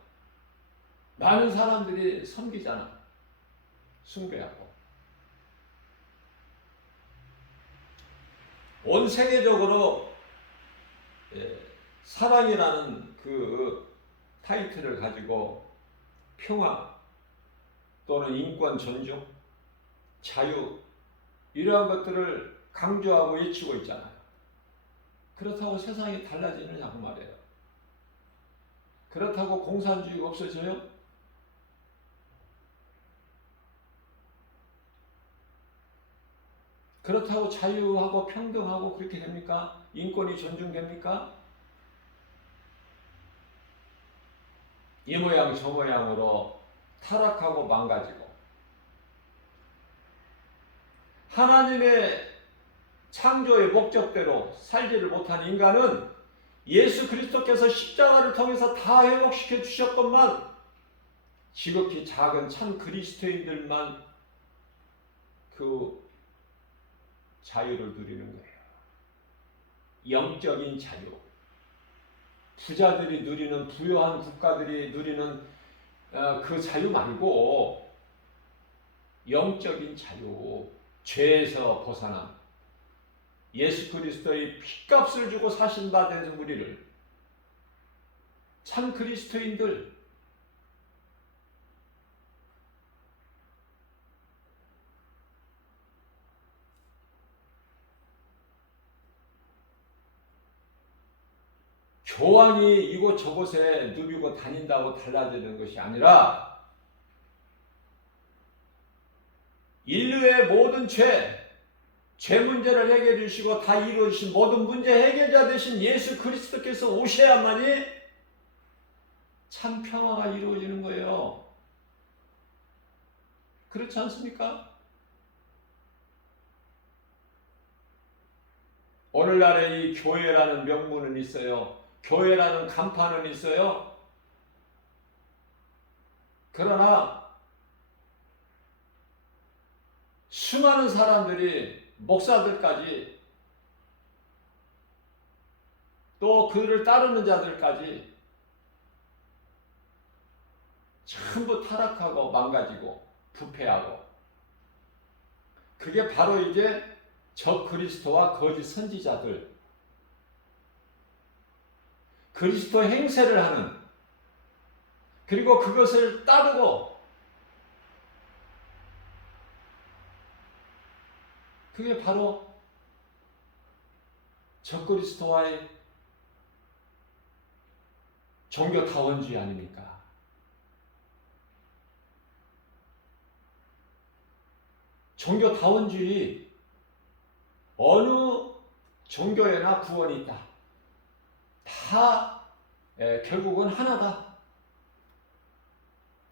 많은 사람들이 섬기잖아. 숭배하고. 온 세계적으로 사랑이라는 그 타이틀을 가지고 평화 또는 인권 존중, 자유 이러한 것들을 강조하고 외치고 있잖아요. 그렇다고 세상이 달라지느냐고 말이에요. 그렇다고 공산주의가 없어져요? 그렇다고 자유하고 평등하고 그렇게 됩니까? 인권이 존중됩니까? 이 모양 저 모양으로 타락하고 망가지고 하나님의 창조의 목적대로 살지를 못한 인간은 예수 그리스도께서 십자가를 통해서 다 회복시켜 주셨건만 지극히 작은 참 그리스도인들만 그 자유를 누리는 거예요. 영적인 자유. 부자들이 누리는, 부유한 국가들이 누리는 그 자유 말고 영적인 자유, 죄에서 벗어남, 예수 그리스도의 핏값을 주고 사신 바 된 우리를, 참 그리스도인들, 교황이 이곳저곳에 누비고 다닌다고 달라지는 것이 아니라 인류의 모든 죄 문제를 해결해 주시고 다 이루어 주신 모든 문제 해결자 되신 예수 그리스도께서 오셔야만이 참 평화가 이루어지는 거예요. 그렇지 않습니까? 오늘날에 이 교회라는 명문은 있어요. 교회라는 간판은 있어요. 그러나 수많은 사람들이 목사들까지 또 그를 따르는 자들까지 전부 타락하고 망가지고 부패하고, 그게 바로 이제 적 그리스도와 거짓 선지자들, 그리스도 행세를 하는, 그리고 그것을 따르고, 그게 바로 적 그리스도와의 종교타원주의 아닙니까? 종교타원주의, 어느 종교에나 구원이 있다. 다 결국은 하나다.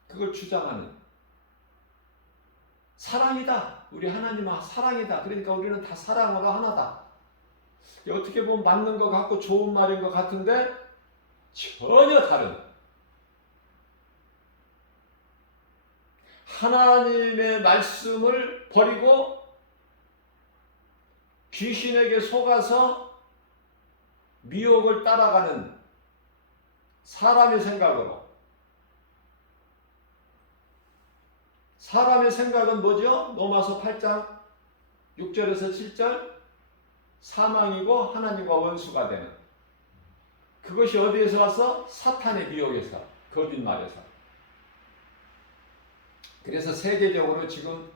그걸 주장하는 사랑이다. 우리 하나님은 사랑이다. 그러니까 우리는 다 사랑으로 하나다. 어떻게 보면 맞는 것 같고 좋은 말인 것 같은데 전혀 다른, 하나님의 말씀을 버리고 귀신에게 속아서 미혹을 따라가는 사람의 생각으로. 사람의 생각은 뭐죠? 로마서 8장 6절에서 7절, 사망이고 하나님과 원수가 되는, 그것이 어디에서 와서? 사탄의 미혹에서, 거짓말에서. 그래서 세계적으로 지금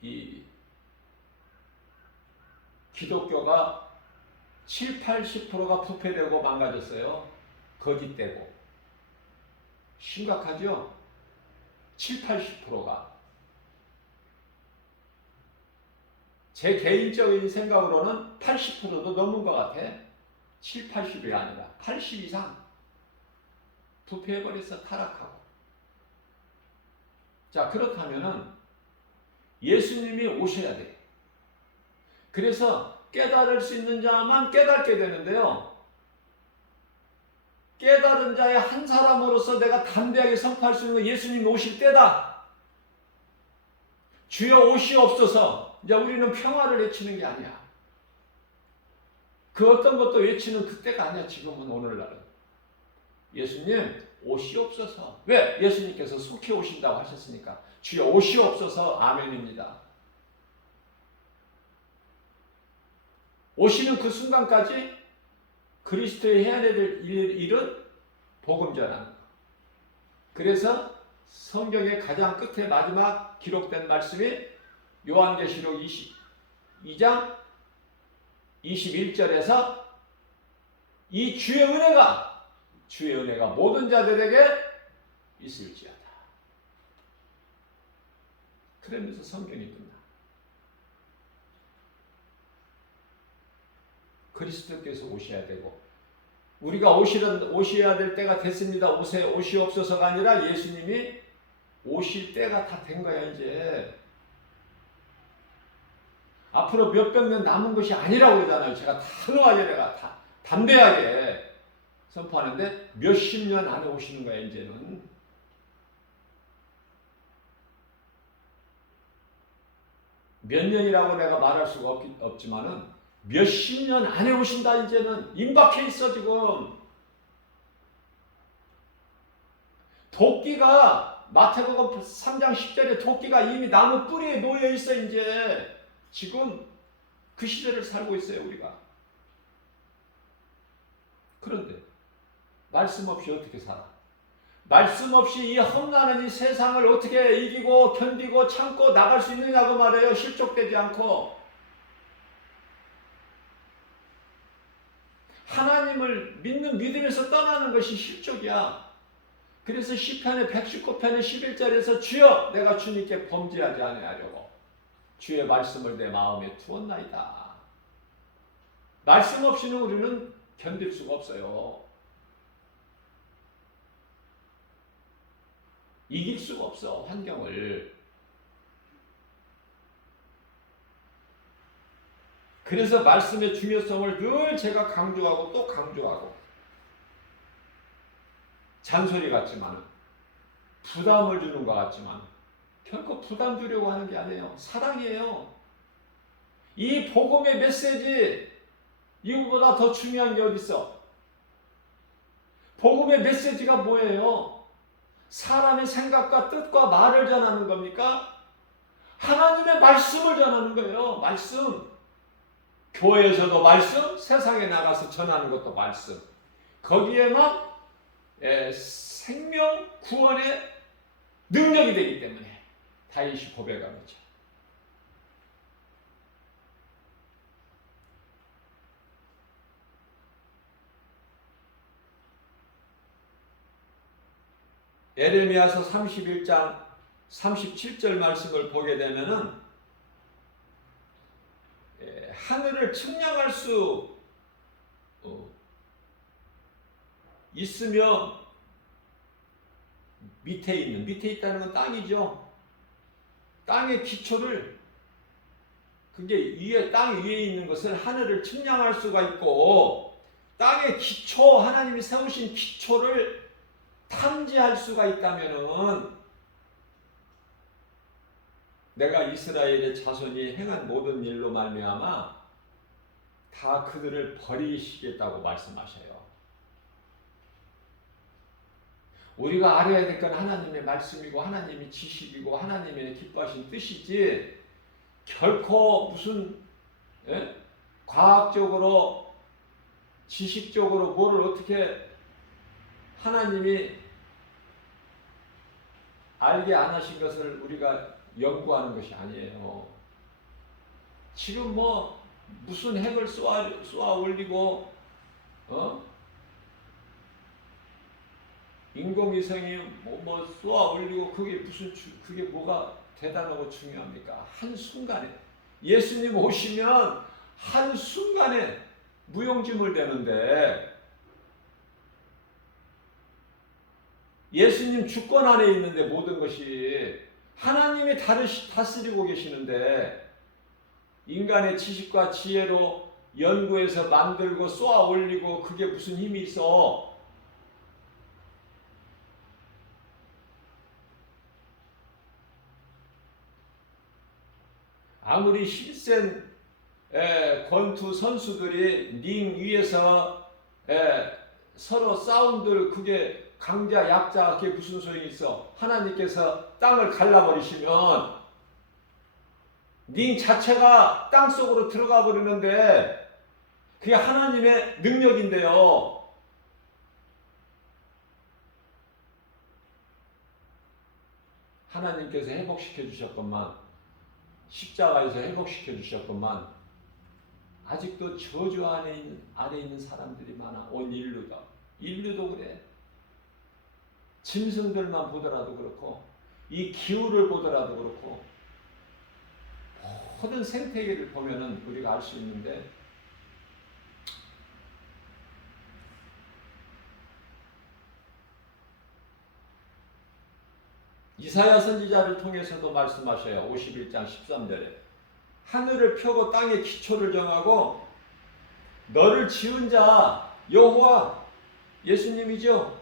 이 기독교가 7, 80%가 부패되고 망가졌어요. 거짓되고. 심각하죠? 7, 80%가. 제 개인적인 생각으로는 80%도 넘은 것 같아. 7, 80이 아니라 80 이상 부패해버려서 타락하고. 자, 그렇다면은 예수님이 오셔야 돼. 그래서 깨달을 수 있는 자만 깨닫게 되는데요. 깨달은 자의 한 사람으로서 내가 담대하게 선포할 수 있는 건 예수님이 오실 때다. 주여 오시옵소서. 이제 우리는 평화를 외치는 게 아니야. 그 어떤 것도 외치는 그때가 아니야. 지금은 오늘날은. 예수님 오시옵소서. 왜? 예수님께서 속히 오신다고 하셨으니까. 주여 오시옵소서. 아멘입니다. 오시는 그 순간까지 그리스도의 해야 될 일은 복음 전하는 것. 그래서 성경의 가장 끝에 마지막 기록된 말씀이 요한계시록 22장 21절에서 이 주의 은혜가 모든 자들에게 있을지어다. 그러면서 성경이 끝나. 그리스도께서 오셔야 되고 우리가 오셔야 될 때가 됐습니다. 오시옵소서가 아니라 예수님이 오실 때가 다 된 거야. 이제 앞으로 몇백 년 남은 것이 아니라고 그러잖아요. 제가 단호하게 내가 다 담대하게 선포하는데 몇십 년 안에 오시는 거야. 이제는 몇 년이라고 내가 말할 수가 없지만은 몇십 년 안에 오신다. 이제는 임박해 있어. 지금 도끼가 마태복음 3장 10절에 도끼가 이미 나무 뿌리에 놓여 있어. 이제 지금 그 시대를 살고 있어요. 우리가. 그런데 말씀 없이 어떻게 살아? 말씀 없이 이 험난한 이 세상을 어떻게 이기고 견디고 참고 나갈 수 있느냐고 말해요. 실족되지 않고. 하나님을 믿는 믿음에서 떠나는 것이 실족이야. 그래서 시편의 119편의 11절에서 주여 내가 주님께 범죄하지 아니하려고 주의 말씀을 내 마음에 두었나이다. 말씀 없이는 우리는 견딜 수가 없어요. 이길 수가 없어. 환경을. 그래서 말씀의 중요성을 늘 제가 강조하고 또 강조하고 잔소리 같지만 부담을 주는 것 같지만 결코 부담 주려고 하는 게 아니에요. 사랑이에요. 이 복음의 메시지 이거보다 더 중요한 게 어디 있어? 복음의 메시지가 뭐예요? 사람의 생각과 뜻과 말을 전하는 겁니까? 하나님의 말씀을 전하는 거예요. 말씀. 교회에서도 말씀, 세상에 나가서 전하는 것도 말씀. 거기에만 생명 구원의 능력이 되기 때문에 다윗이 고백한 거죠. 에레미야서 31장 37절 말씀을 보게 되면은 하늘을 측량할 수 있으며 밑에 있다는 건 땅이죠. 땅의 기초를 땅 위에 있는 것을 하늘을 측량할 수가 있고 땅의 기초 하나님이 세우신 기초를 탐지할 수가 있다면은 내가 이스라엘의 자손이 행한 모든 일로 말미암아 다 그들을 버리시겠다고 말씀하셔요. 우리가 알아야 될 건 하나님의 말씀이고 하나님의 지식이고 하나님의 기뻐하신 뜻이지 결코 무슨 과학적으로 지식적으로 뭐를 어떻게 하나님이 알게 안 하신 것을 우리가 연구하는 것이 아니에요. 지금 뭐 무슨 핵을 쏘아 올리고 인공위성이 뭐 쏘아 올리고 그게 뭐가 대단하고 중요합니까? 한순간에 예수님 오시면 한순간에 무용지물 되는데 예수님 주권 안에 있는데 모든 것이 하나님이 다스리고 계시는데 인간의 지식과 지혜로 연구해서 만들고 쏘아 올리고 그게 무슨 힘이 있어? 아무리 힘센 권투 선수들이 링 위에서 서로 싸움들 그게 강자 약자 그게 무슨 소용이 있어? 하나님께서 땅을 갈라버리시면 링 자체가 땅 속으로 들어가 버리는데 그게 하나님의 능력인데요. 하나님께서 회복시켜 주셨건만 십자가에서 회복시켜 주셨건만 아직도 저주 안에 있는 사람들이 많아. 온 인류도 그래. 짐승들만 보더라도 그렇고 이 기후를 보더라도 그렇고 모든 생태계를 보면은 우리가 알 수 있는데 이사야 선지자를 통해서도 말씀하셔요. 51장 13절에 하늘을 펴고 땅에 기초를 정하고 너를 지은 자 여호와 예수님이죠.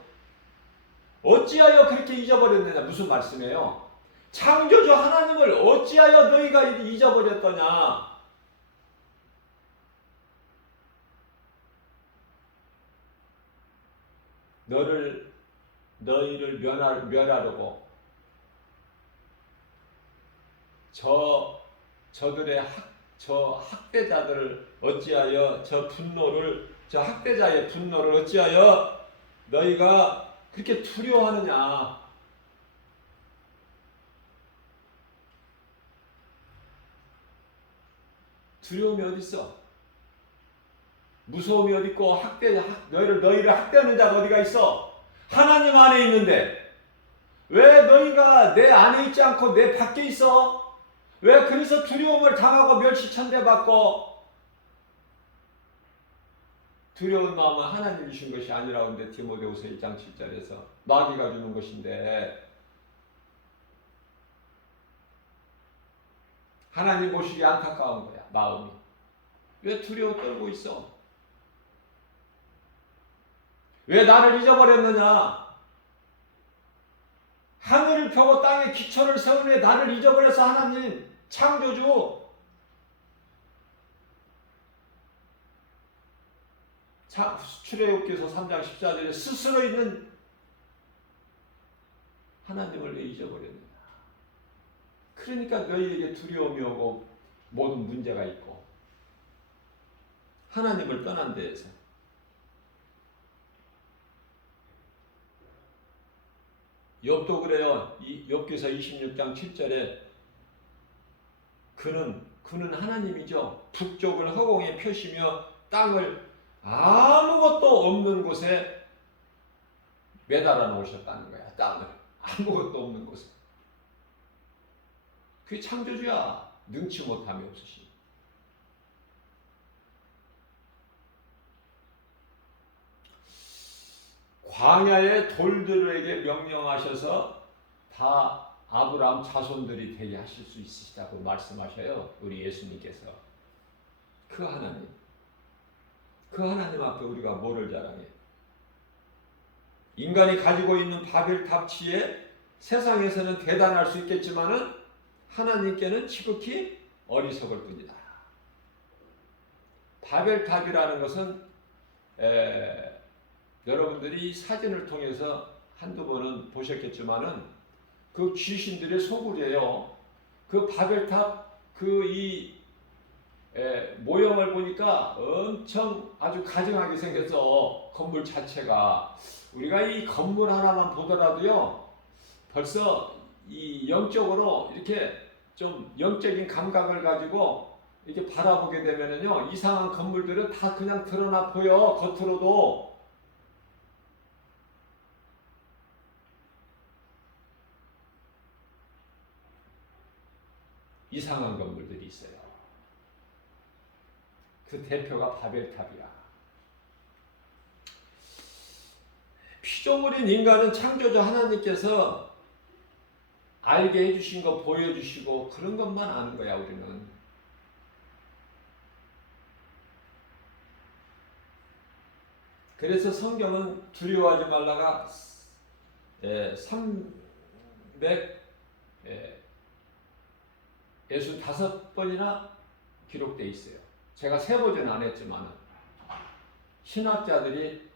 어찌하여 그렇게 잊어버렸느냐. 무슨 말씀이에요? 창조주 하나님을 어찌하여 너희가 잊어버렸더냐. 너희를 멸하려고 저들의 학대자들을 어찌하여 저 학대자의 분노를 어찌하여 너희가 그렇게 두려워하느냐. 두려움이 어디 있어? 무서움이 어디 있고 너희를 학대하는 자가 어디가 있어? 하나님 안에 있는데 왜 너희가 내 안에 있지 않고 내 밖에 있어? 왜 그래서 두려움을 당하고 멸시천대받고 두려운 마음은 하나님이 주신 것이 아니라고 하는데 디모데후서 1장 7절에서 마귀가 주는 것인데 하나님 보시기에 안타까운 거야. 마음이. 왜 두려워 떨고 있어? 왜 나를 잊어버렸느냐? 하늘을 펴고 땅에 기초를 세운 왜 나를 잊어버려서 하나님 창조주 출애굽기서 3장 14절에 스스로 있는 하나님을 왜 잊어버렸느냐. 그러니까 너희에게 두려움이 오고 모든 문제가 있고 하나님을 떠난 데에서 욥도 그래요. 욥기서 26장 7절에 그는 하나님이죠. 북쪽을 허공에 펴시며 땅을 아무것도 없는 곳에 매달아 놓으셨다는 거야. 땅을 아무것도 없는 곳에. 그게 창조주야. 능치 못함이 없으신. 광야의 돌들에게 명령하셔서 다 아브라함 자손들이 되게 하실 수 있으시다고 말씀하셔요. 우리 예수님께서. 그 하나님 앞에 우리가 뭐를 자랑해? 인간이 가지고 있는 바벨탑치에 세상에서는 대단할 수 있겠지만은 하나님께는 지극히 어리석을 뿐이다. 바벨탑이라는 것은 여러분들이 사진을 통해서 한두 번은 보셨겠지만은 그 귀신들의 소굴이에요. 그 바벨탑 모형을 보니까 엄청 아주 가증하게 생겨서 건물 자체가 우리가 이 건물 하나만 보더라도요 벌써 이 영적으로 이렇게 좀 영적인 감각을 가지고 이렇게 바라보게 되면은요 이상한 건물들은 다 그냥 드러나 보여. 겉으로도. 이상한 건물들이 있어요. 그 대표가 바벨탑이야. 피조물인 인간은 창조주 하나님께서 알게 해주신 거 보여주시고 그런 것만 아는 거야 우리는. 그래서 성경은 두려워하지 말라가 365번이나 기록되어 있어요. 제가 세보지는 안 했지만 신학자들이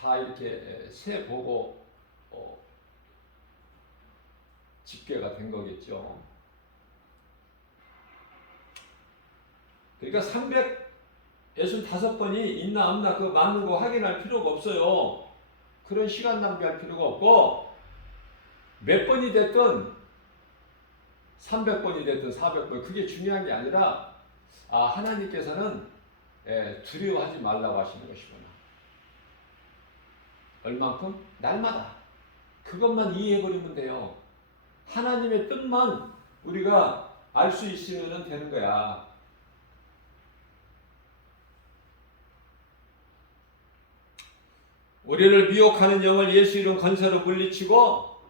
다 이렇게 세보고 집계가 된 거겠죠. 그러니까 365번이 있나 없나 그 맞는 거 확인할 필요가 없어요. 그런 시간 낭비할 필요가 없고 몇 번이 됐든 300번이 됐든 400번 그게 중요한 게 아니라 하나님께서는 두려워하지 말라고 하시는 것이구나. 얼만큼? 날마다. 그것만 이해해버리면 돼요. 하나님의 뜻만 우리가 알 수 있으면 되는 거야. 우리를 미혹하는 영을 예수 이름 건설로 물리치고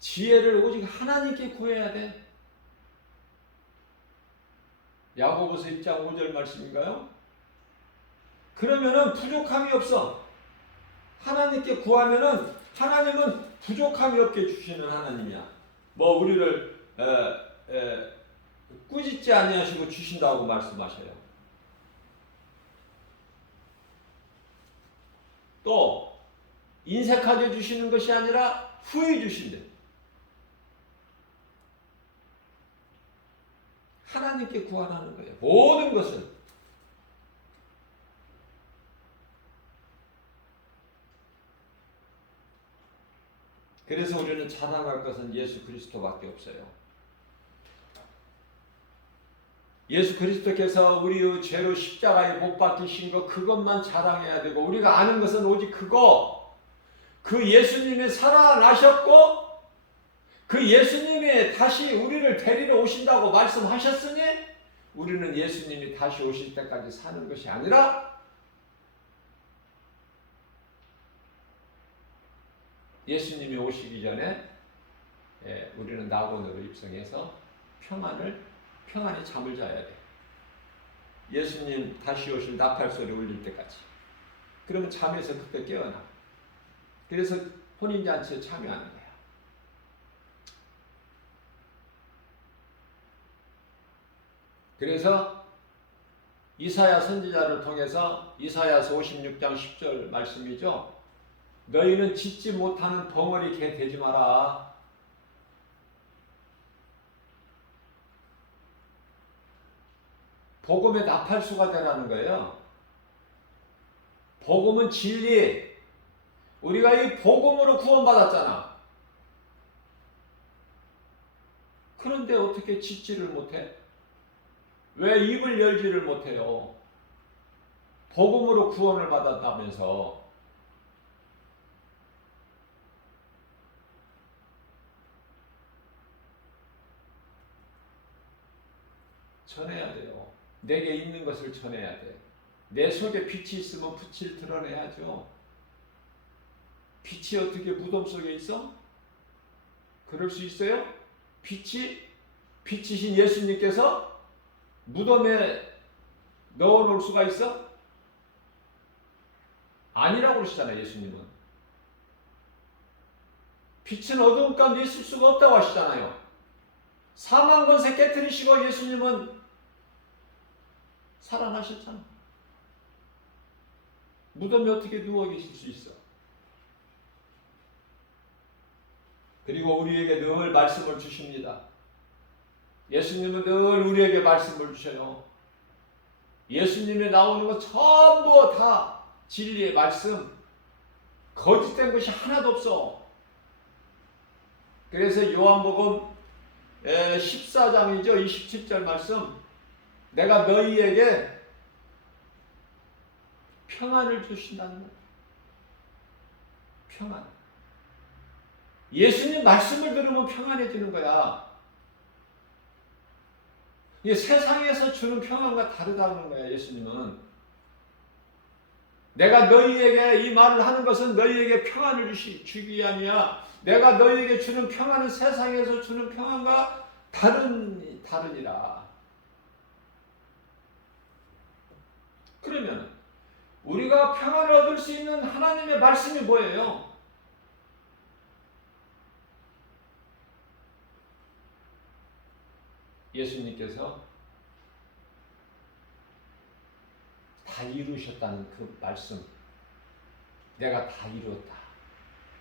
지혜를 오직 하나님께 구해야 돼. 야고보서 1장 5절 말씀인가요? 그러면은 부족함이 없어. 하나님께 구하면은 하나님은 부족함이 없게 주시는 하나님이야. 뭐 우리를 꾸짖지 아니하시고 주신다고 말씀하셔요. 또 인색하게 주시는 것이 아니라 후히 주신대. 하나님께 구하라는 거예요. 모든 것은. 그래서 우리는 자랑할 것은 예수 그리스도밖에 없어요. 예수 그리스도께서 우리의 죄로 십자가에 못 박히신 것 그것만 자랑해야 되고 우리가 아는 것은 오직 그거. 그 예수님이 살아나셨고 그 예수님이 다시 우리를 데리러 오신다고 말씀하셨으니 우리는 예수님이 다시 오실 때까지 사는 것이 아니라 예수님이 오시기 전에 우리는 낙원으로 입성해서 평안히 잠을 자야 돼. 예수님 다시 오실 나팔소리 울릴 때까지. 그러면 잠에서 그때 깨어나. 그래서 혼인잔치에 참여하는 거야. 그래서 이사야 선지자를 통해서 이사야서 56장 10절 말씀이죠. 너희는 짖지 못하는 벙어리 개 되지 마라. 복음의 나팔수가 되라는 거예요. 복음은 진리. 우리가 이 복음으로 구원받았잖아. 그런데 어떻게 짖지를 못해? 왜 입을 열지를 못해요? 복음으로 구원을 받았다면서. 전해야 돼요. 내게 있는 것을 전해야 돼. 내 속에 빛이 있으면 빛을 드러내야죠. 빛이 어떻게 무덤 속에 있어? 그럴 수 있어요? 빛이신 예수님께서 무덤에 넣어놓을 수가 있어? 아니라고 그러시잖아요. 예수님은. 빛은 어두운 가운데 있을 수가 없다고 하시잖아요. 사망 권세 깨뜨리시고 예수님은 살아나셨잖아. 무덤에 어떻게 누워 계실 수 있어? 그리고 우리에게 늘 말씀을 주십니다. 예수님은 늘 우리에게 말씀을 주셔요. 예수님이 나오는 건 전부 다 진리의 말씀, 거짓된 것이 하나도 없어. 그래서 요한복음 14장이죠. 27절 말씀. 내가 너희에게 평안을 주신다는 거예요. 평안. 예수님 말씀을 들으면 평안해지는 거야. 이게 세상에서 주는 평안과 다르다는 거야. 예수님은 내가 너희에게 이 말을 하는 것은 너희에게 평안을 주기 위함이야. 내가 너희에게 주는 평안은 세상에서 주는 평안과 다르니라. 그러면 우리가 평안을 얻을 수 있는 하나님의 말씀이 뭐예요? 예수님께서 다 이루셨다는 그 말씀, 내가 다 이루었다.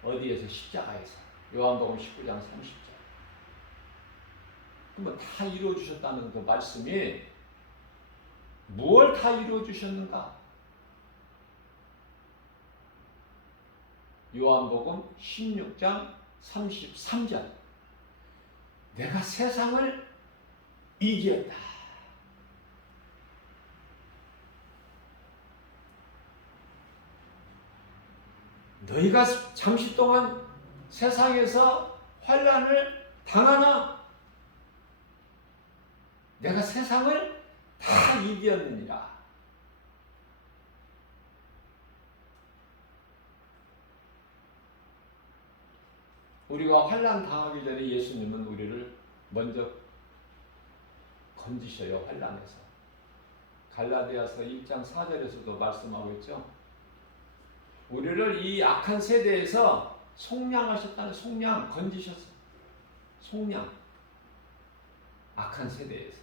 어디에서? 십자가에서. 요한복음 19장 30절. 그러면 다 이루어 주셨다는 그 말씀이 무엇을 다 이루어 주셨는가? 요한복음 16장 33절. 내가 세상을 이겼다. 너희가 잠시 동안 세상에서 환난을 당하나 내가 세상을 다 이겼느니라. 우리가 환난 당하기 전에 예수님은 우리를 먼저 건지셔요. 환난에서. 갈라디아서 1장 4절에서도 말씀하고 있죠. 우리를 이 악한 세대에서 속량하셨다는, 속량, 건지셨어. 속량. 악한 세대에서.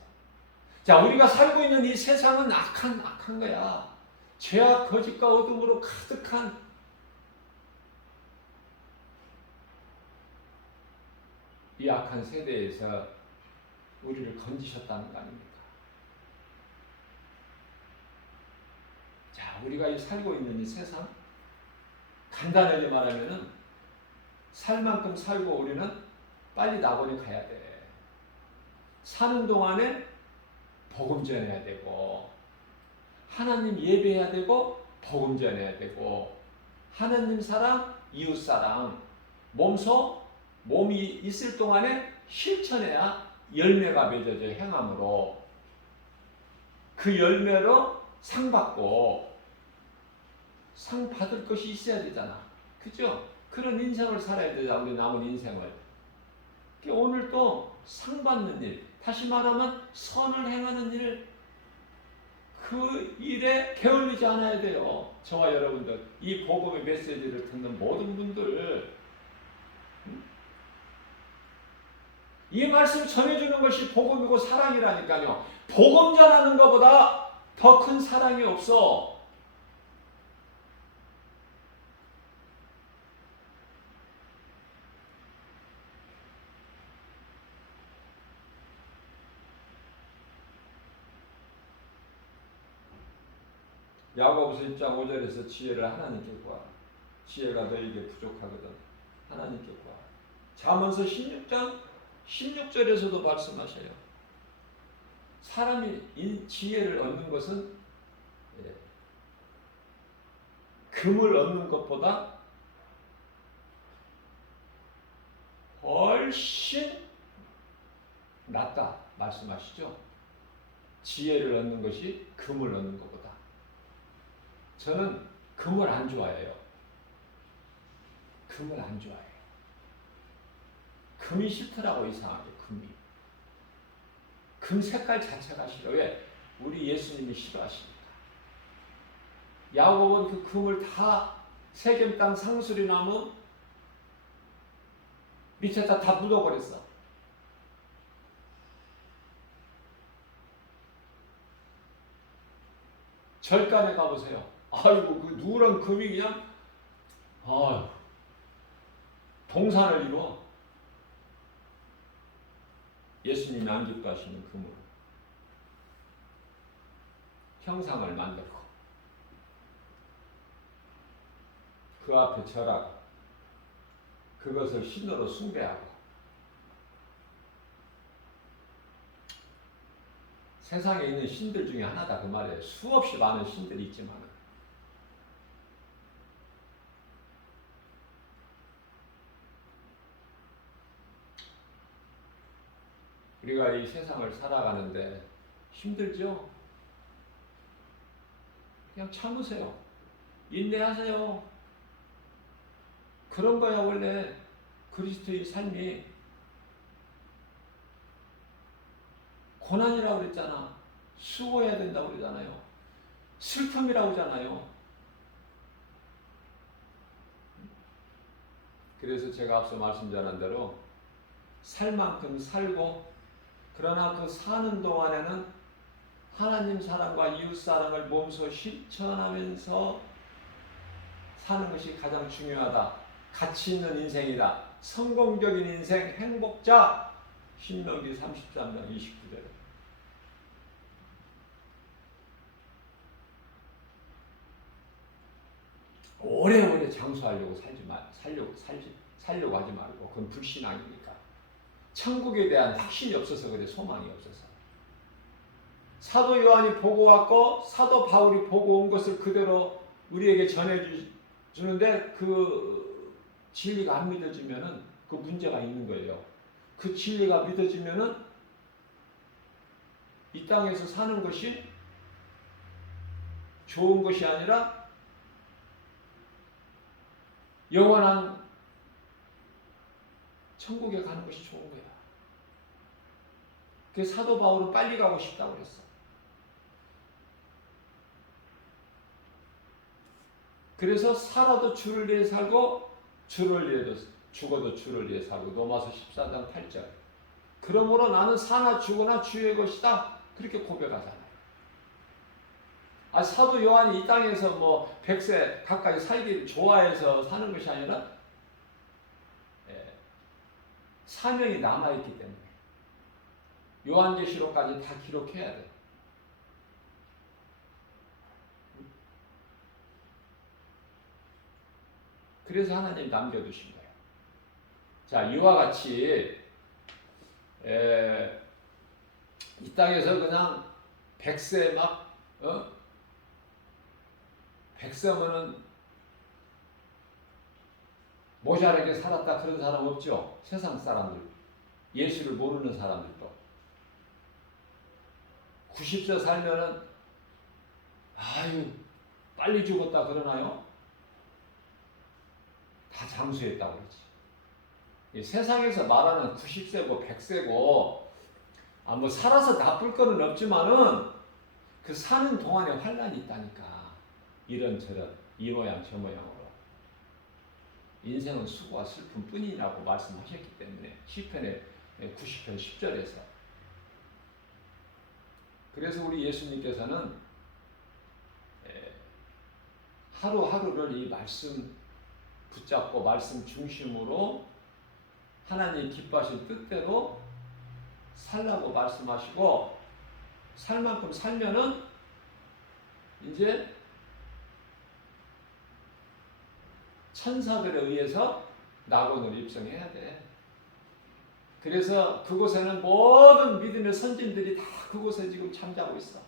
자, 우리가 살고 있는 이 세상은 악한 거야. 죄악, 거짓과 어둠으로 가득한 이 악한 세대에서 우리를 건지셨다는 거 아닙니까? 자, 우리가 살고 있는 이 세상, 간단하게 말하면은 살 만큼 살고 우리는 빨리 낙원에 가야 돼. 사는 동안에 복음 전해야 되고, 하나님 예배해야 되고, 복음 전해야 되고, 하나님 사랑, 이웃 사랑, 몸이 있을 동안에 실천해야 열매가 맺어져 행함으로 그 열매로 상 받고 상 받을 것이 있어야 되잖아. 그죠? 그런 인생을 살아야 되잖아. 우리 남은 인생을. 오늘 또 상 받는 일, 다시 말하면 선을 행하는 일, 그 일에 게을리지 않아야 돼요. 저와 여러분들, 이 복음의 메시지를 듣는 모든 분들, 이 말씀 전해주는 것이 복음이고 사랑이라니까요. 복음 전하는 것보다 더 큰 사랑이 없어. 야고보서 1장 5절에서 지혜를 하나님께 구하라. 지혜가 너에게 부족하거든 하나님께 구하라. 잠언서 16장 16절에서도 말씀하셔요. 사람이 지혜를 얻는 것은 금을 얻는 것보다 훨씬 낫다 말씀하시죠. 지혜를 얻는 것이 금을 얻는 것보다. 저는 금을 안 좋아해요. 금을 안 좋아해요. 금이 싫더라고. 이상하게 금이. 금 색깔 자체가 싫어. 왜? 우리 예수님이 싫어하시니까. 야곱은 그 금을 다 세겜 땅 상수리 나무 밑에다 다 묻어버렸어. 절간에 가보세요. 아이고, 그 누런 금이 그냥, 동산을 이루어. 예수님이 안 기뻐하시는 금으로 형상을 만들고 그 앞에 절하고 그것을 신으로 숭배하고 세상에 있는 신들 중에 하나다 그 말이에요. 수없이 많은 신들이 있지만 우리가 이 세상을 살아가는데 힘들죠? 그냥 참으세요. 인내하세요. 그런 거야 원래 그리스도의 삶이. 고난이라고 그랬잖아. 수고해야 된다고 그러잖아요. 슬픔이라고 하잖아요. 그래서 제가 앞서 말씀드린 대로 살 만큼 살고, 그러나 그 사는 동안에는 하나님 사랑과 이웃 사랑을 몸소 실천하면서 사는 것이 가장 중요하다. 가치 있는 인생이다. 성공적인 인생, 행복자. 신명기 33장 29절. 오래오래 장수하려고 살려고 하지 말고, 그건 불신앙이니까. 천국에 대한 확신이 없어서 그래, 소망이 없어서. 사도 요한이 보고 왔고 사도 바울이 보고 온 것을 그대로 우리에게 전해주는데 그 진리가 안 믿어지면은 그 문제가 있는 거예요. 그 진리가 믿어지면은 이 땅에서 사는 것이 좋은 것이 아니라 영원한 천국에 가는 것이 좋은 거야. 그 사도 바울은 빨리 가고 싶다고 그랬어. 그래서 살아도 주를 위해 살고 죽어도 주를 위해 살고. 로마서 14장 8절. 그러므로 나는 사나 죽으나 주의 것이다. 그렇게 고백하잖아요. 사도 요한이 이 땅에서 뭐 100세 가까이 살기를 좋아해서 사는 것이 아니라 사명이 남아있기 때문에 요한계시록까지 다 기록해야 돼. 그래서 하나님 남겨두신 거예요. 자, 이와 같이 이 땅에서 그냥 100세 막 100세면은 모자라게 살았다 그런 사람 없죠? 세상 사람들, 예수를 모르는 사람들도 90세 살면은 아유 빨리 죽었다 그러나요? 다 장수했다고 그러지. 세상에서 말하는 90세고 100세고 뭐 살아서 나쁠 거는 없지만은 그 사는 동안에 환란이 있다니까. 이런저런 이 모양 저 모양으로. 인생은 수고와 슬픔뿐이라고 말씀하셨기 때문에 시편의 90편 10절에서. 그래서 우리 예수님께서는 하루하루를 이 말씀 붙잡고 말씀 중심으로 하나님 기뻐하신 뜻대로 살라고 말씀하시고, 살 만큼 살면은 이제 천사들에 의해서 낙원을 입성해야 돼. 그래서 그곳에는 모든 믿음의 선진들이 다 그곳에 지금 잠자고 있어.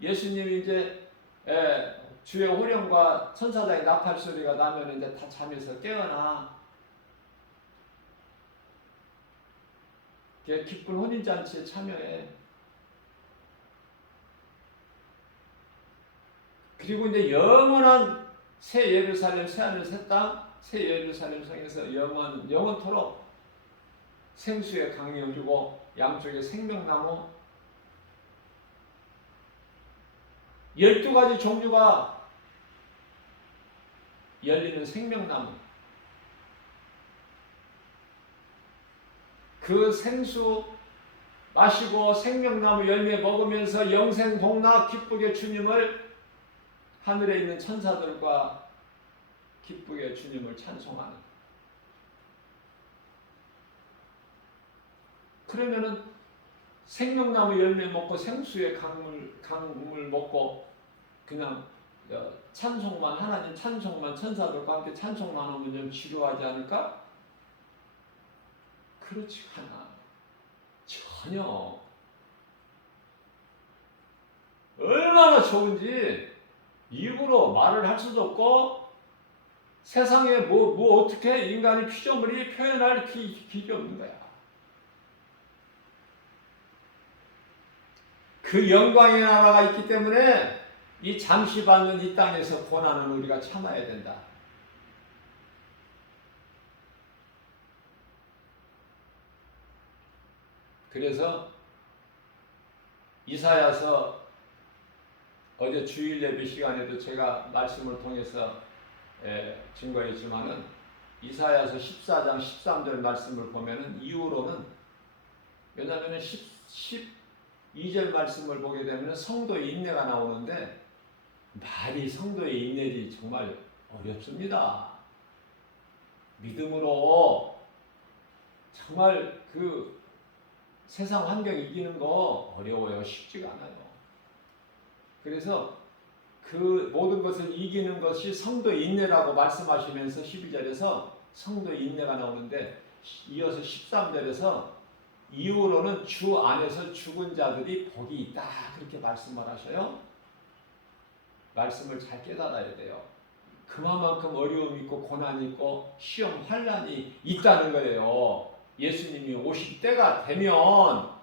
예수님이 이제 주의 호령과 천사장의 나팔 소리가 나면 이제 다 잠에서 깨어나. 기쁜 혼인잔치에 참여해. 그리고 이제 영원한 새 예루살렘, 새 하늘, 새 땅, 새 예루살렘 성에서 영원토록 생수의 강이 흐르고 양쪽에 생명나무 12가지 종류가 열리는 생명나무, 그 생수 마시고 생명나무 열매 먹으면서 영생 복락 기쁘게 주님을, 하늘에 있는 천사들과 기쁘게 주님을 찬송하는. 그러면은 생명나무 열매 먹고 생수의 강물 먹고 그냥 찬송만, 하나님 찬송만, 천사들과 함께 찬송만 하면 좀 지루하지 않을까? 그렇지 않아. 전혀. 얼마나 좋은지 입으로 말을 할 수도 없고, 세상에 뭐 어떻게 인간이 피조물이 표현할 길이 없는 거야. 그 영광의 나라가 있기 때문에 이 잠시 받는 이 땅에서 고난은 우리가 참아야 된다. 그래서 이사야서 어제 주일 예배 시간에도 제가 말씀을 통해서 증거했지만은 이사야서 14장 13절 말씀을 보면은 이후로는, 왜냐하면 12절 말씀을 보게 되면 성도의 인내가 나오는데 말이 성도의 인내들이 정말 어렵습니다. 믿음으로 정말 그 세상 환경 이기는 거 어려워요. 쉽지가 않아요. 그래서 그 모든 것을 이기는 것이 성도의 인내라고 말씀하시면서 12절에서 성도의 인내가 나오는데, 이어서 13절에서 이후로는 주 안에서 죽은 자들이 복이 있다 그렇게 말씀을 하셔요. 말씀을 잘 깨달아야 돼요. 그만큼 어려움이 있고 고난이 있고 시험 환난이 있다는 거예요. 예수님이 오실 때가 되면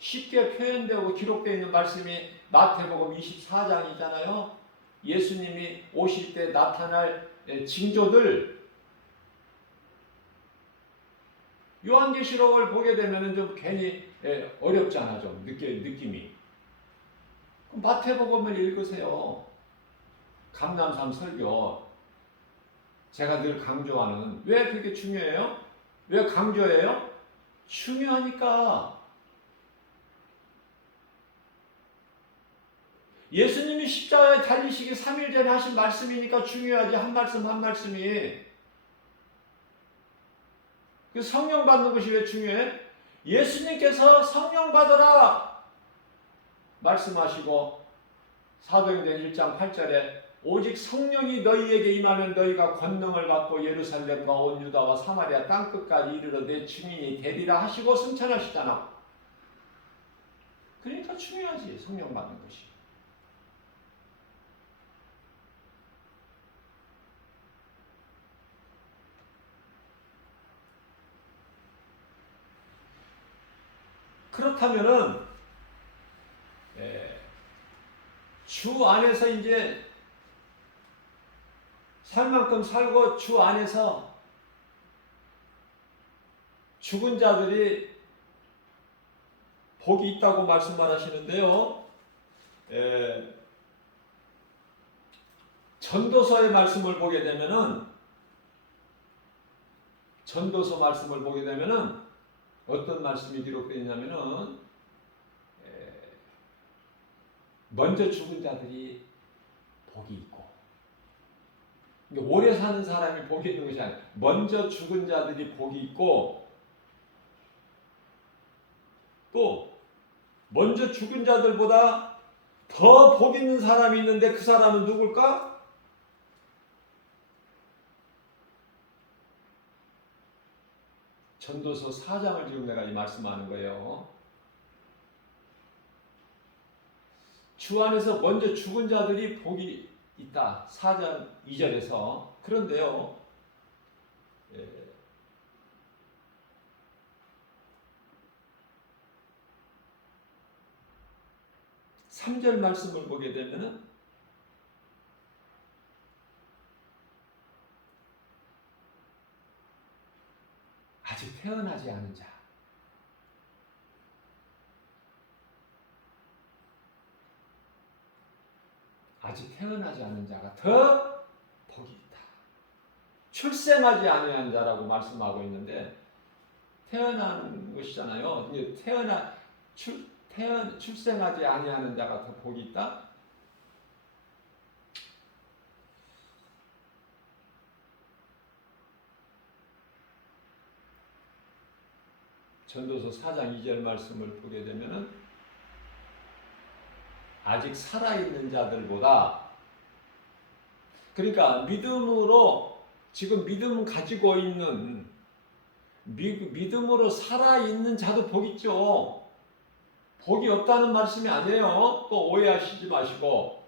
쉽게 표현되고 기록되어 있는 말씀이 마태복음 24장이잖아요. 예수님이 오실 때 나타날 징조들, 요한계시록을 보게 되면 좀 괜히 어렵잖아, 좀 느낌이. 그럼 마태복음을 읽으세요. 감람산 설교. 제가 늘 강조하는, 왜 그게 중요해요? 왜 강조해요? 중요하니까. 예수님이 십자가에 달리시기 3일 전에 하신 말씀이니까 중요하지. 한 말씀 한 말씀이. 그 성령 받는 것이 왜 중요해? 예수님께서 성령 받으라 말씀하시고 사도행전 1장 8절에 오직 성령이 너희에게 임하면 너희가 권능을 받고 예루살렘과 온 유다와 사마리아 땅끝까지 이르러 내 증인이 되리라 하시고 승천하시잖아. 그러니까 중요하지, 성령 받는 것이. 그렇다면은 주 안에서 이제 살 만큼 살고 주 안에서 죽은 자들이 복이 있다고 말씀을 하시는데요. 전도서의 말씀을 보게 되면은, 전도서 말씀을 보게 되면은 어떤 말씀이 기록되어 있냐면은, 먼저 죽은 자들이 복이 있고, 오래 사는 사람이 복이 있는 것이 아니라 먼저 죽은 자들이 복이 있고, 또 먼저 죽은 자들보다 더 복 있는 사람이 있는데 그 사람은 누굴까? 전도서 4장을 지금 내가 이 말씀하는 거예요. 주 안에서 먼저 죽은 자들이 복이 있다. 4장 2절에서. 그런데요, 3절 말씀을 보게 되면은 아직 태어나지 않은 자, 아직 태어나지 않은 자가 더 복이 있다. 출생하지 아니한 자라고 말씀하고 있는데, 태어나는 것이잖아요. 출생하지 아니하는 자가 더 복이 있다. 전도서 4장 2절 말씀을 보게 되면은 아직 살아있는 자들보다, 그러니까 믿음으로 지금 믿음 가지고 있는, 믿음으로 살아있는 자도 복 있죠. 복이 없다는 말씀이 아니에요. 또 오해하시지 마시고,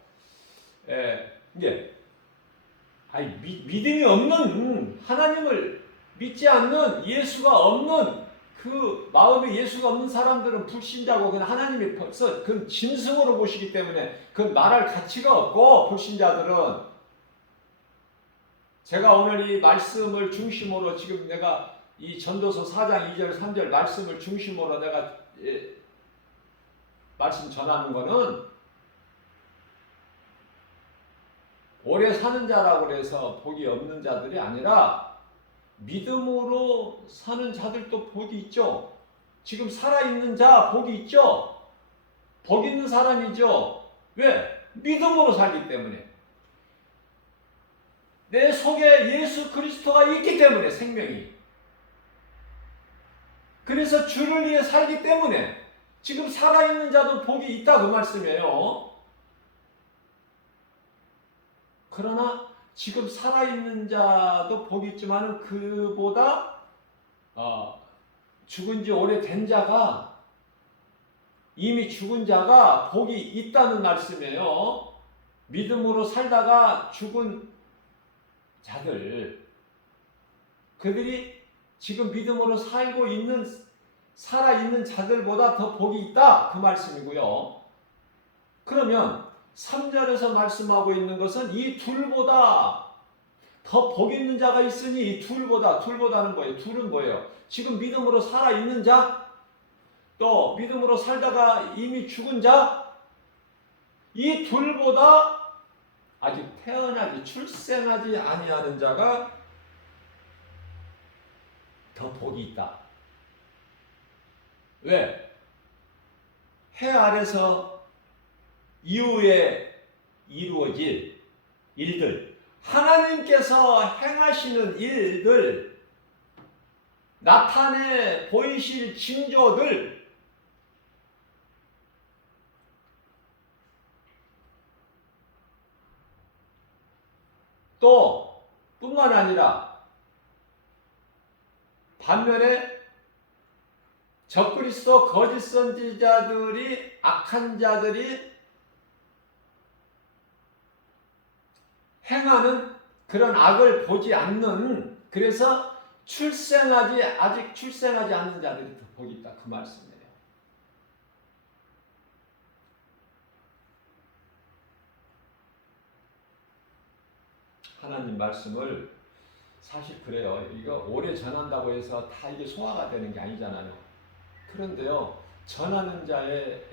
이게 믿음이 없는, 하나님을 믿지 않는, 예수가 없는 그 마음에 예수가 없는 사람들은 불신자고 그건 하나님이 벌써 그 짐승으로 보시기 때문에 그 말할 가치가 없고 불신자들은 제가 오늘 이 말씀을 중심으로 지금 내가 이 전도서 4장 2절 3절 말씀을 중심으로 내가 말씀 전하는 거는 오래 사는 자라고 해서 복이 없는 자들이 아니라 믿음으로 사는 자들도 복이 있죠. 지금 살아있는 자 복이 있죠. 복 있는 사람이죠. 왜? 믿음으로 살기 때문에. 내 속에 예수 그리스도가 있기 때문에 생명이. 그래서 주를 위해 살기 때문에 지금 살아있는 자도 복이 있다 그 말씀이에요. 그러나 지금 살아있는 자도 복이 있지만 그보다 죽은 지 오래된 자가 이미 죽은 자가 복이 있다는 말씀이에요. 믿음으로 살다가 죽은 자들 그들이 지금 믿음으로 살고 있는 살아있는 자들보다 더 복이 있다 그 말씀이고요. 그러면 3절에서 말씀하고 있는 것은 이 둘보다 더 복 있는 자가 있으니 이 둘보다는 뭐예요? 둘은 뭐예요? 지금 믿음으로 살아있는 자, 또 믿음으로 살다가 이미 죽은 자, 이 둘보다 아직 태어나지 출생하지 아니하는 자가 더 복이 있다. 왜? 해 아래서 이후에 이루어질 일들, 하나님께서 행하시는 일들, 나타내 보이실 징조들, 또 뿐만 아니라 반면에 적그리스도 거짓 선지자들이 악한 자들이 행하는 그런 악을 보지 않는 그래서 아직 출생하지 않는 자들이 더 복이 있다 그 말씀이에요. 하나님 말씀을 사실 그래요. 이거 오래 전한다고 해서 다 이게 소화가 되는 게 아니잖아요. 그런데요, 전하는 자의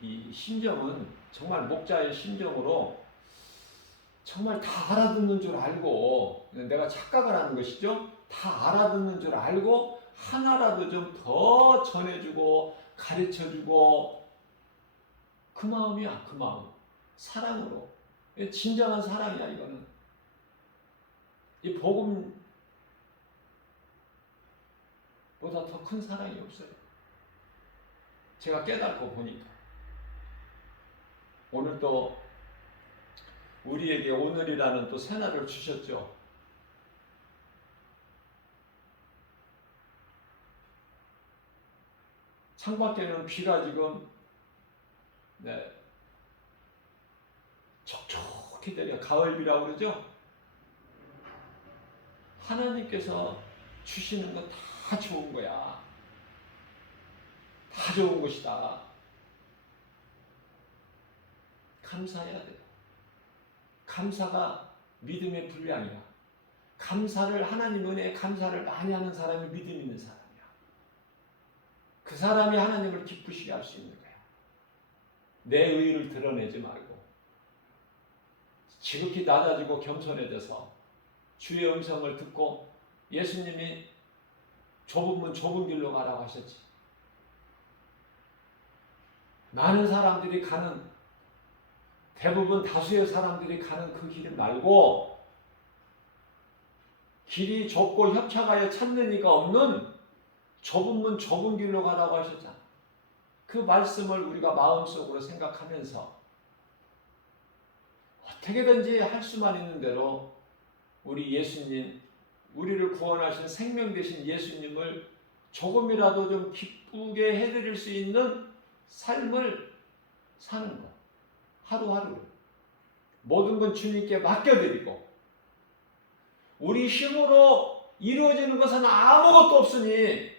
이 심정은 정말 목자의 심정으로 정말 다 알아듣는 줄 알고 내가 착각을 하는 것이죠. 다 알아듣는 줄 알고 하나라도 좀 더 전해주고 가르쳐주고 그 마음이야. 그 마음. 사랑으로. 진정한 사랑이야 이거는. 이 복음보다 더 큰 사랑이 없어요. 제가 깨닫고 보니까 오늘 또 우리에게 오늘이라는 또 새날을 주셨죠. 창밖에는 비가 지금 촉촉히 내려 가을비라고 그러죠. 하나님께서 주시는 건 다 좋은 거야. 다 좋은 것이다. 감사해야 돼요. 감사가 믿음의 분량이야. 하나님 은혜에 감사를 많이 하는 사람이 믿음 있는 사람이야. 그 사람이 하나님을 기쁘시게 할 수 있는 거야. 내 의의를 드러내지 말고 지극히 낮아지고 겸손해져서 주의 음성을 듣고 예수님이 좁은 문 좁은 길로 가라고 하셨지. 많은 사람들이 가는 대부분 다수의 사람들이 가는 그 길을 말고 길이 좁고 협착하여 찾는 이가 없는 좁은 문 좁은 길로 가라고 하셨잖아. 그 말씀을 우리가 마음속으로 생각하면서 어떻게든지 할 수만 있는 대로 우리 예수님, 우리를 구원하신 생명 되신 예수님을 조금이라도 좀 기쁘게 해드릴 수 있는 삶을 사는 것. 하루하루 모든 건 주님께 맡겨드리고 우리 힘으로 이루어지는 것은 아무것도 없으니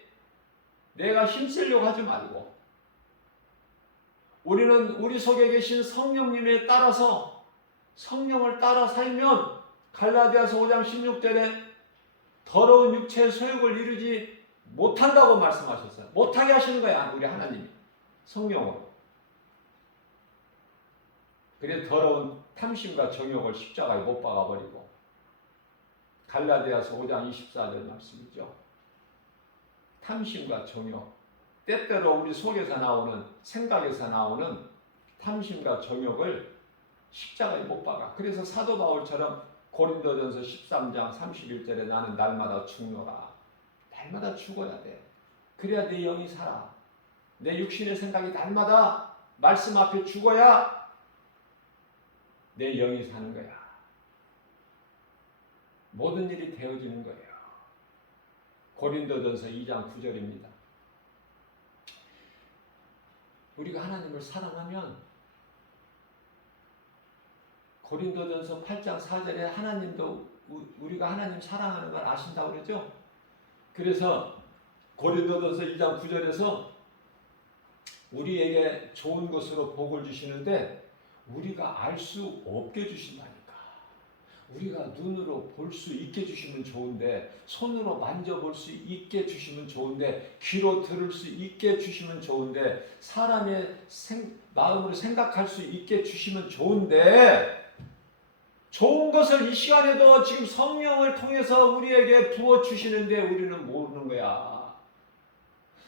내가 힘쓰려고 하지 말고 우리는 우리 속에 계신 성령님에 따라서 성령을 따라 살면 갈라디아서 5장 16절에 더러운 육체의 소욕을 이루지 못한다고 말씀하셨어요. 못하게 하시는 거야 우리 하나님이 성령으로. 그래서 더러운 탐심과 정욕을 십자가에 못 박아버리고 갈라디아서 5장 24절 말씀이죠. 탐심과 정욕, 때때로 우리 속에서 나오는 생각에서 나오는 탐심과 정욕을 십자가에 못 박아. 그래서 사도 바울처럼 고린도전서 13장 31절에 나는 날마다 죽노라. 날마다 죽어야 돼. 그래야 내 영이 살아. 내 육신의 생각이 날마다 말씀 앞에 죽어야 내 영이 사는 거야. 모든 일이 되어지는 거예요. 고린도전서 2장 9절입니다. 우리가 하나님을 사랑하면 고린도전서 8장 4절에 하나님도 우리가 하나님 사랑하는 걸 아신다고 그러죠. 그래서 고린도전서 2장 9절에서 우리에게 좋은 것으로 복을 주시는데 우리가 알 수 없게 주신다니까. 우리가 눈으로 볼 수 있게 주시면 좋은데, 손으로 만져볼 수 있게 주시면 좋은데, 귀로 들을 수 있게 주시면 좋은데, 사람의 마음으로 생각할 수 있게 주시면 좋은데, 좋은 것을 이 시간에도 지금 성령을 통해서 우리에게 부어주시는데 우리는 모르는 거야.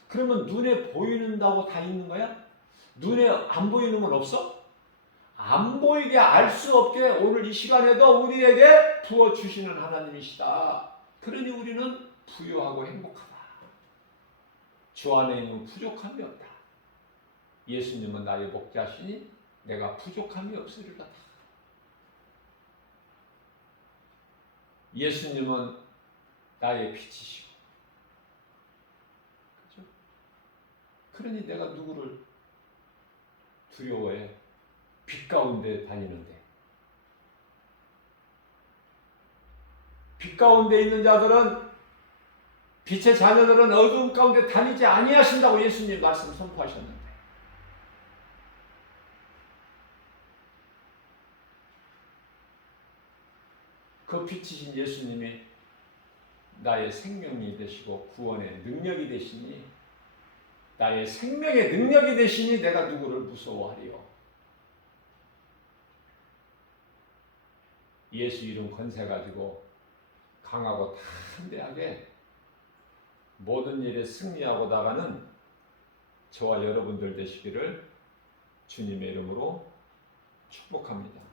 그러면 눈에 보이는다고 다 있는 거야? 눈에 안 보이는 건 없어? 안 보이게 알 수 없게 오늘 이 시간에도 우리에게 부어주시는 하나님이시다. 그러니 우리는 부유하고 행복하다. 주 안에 있는 부족함이 없다. 예수님은 나의 목자시니 내가 부족함이 없으리로다. 예수님은 나의 빛이시고, 그렇죠? 그러니 내가 누구를 두려워해? 빛 가운데 다니는데. 빛 가운데 있는 자들은, 빛의 자녀들은 어두움 가운데 다니지 아니하신다고 예수님 말씀 선포하셨는데, 그 빛이신 예수님이 나의 생명이 되시고 구원의 능력이 되시니, 나의 생명의 능력이 되시니 내가 누구를 무서워하리요. 예수 이름 권세 가지고 강하고 담대하게 모든 일에 승리하고 나가는 저와 여러분들 되시기를 주님의 이름으로 축복합니다.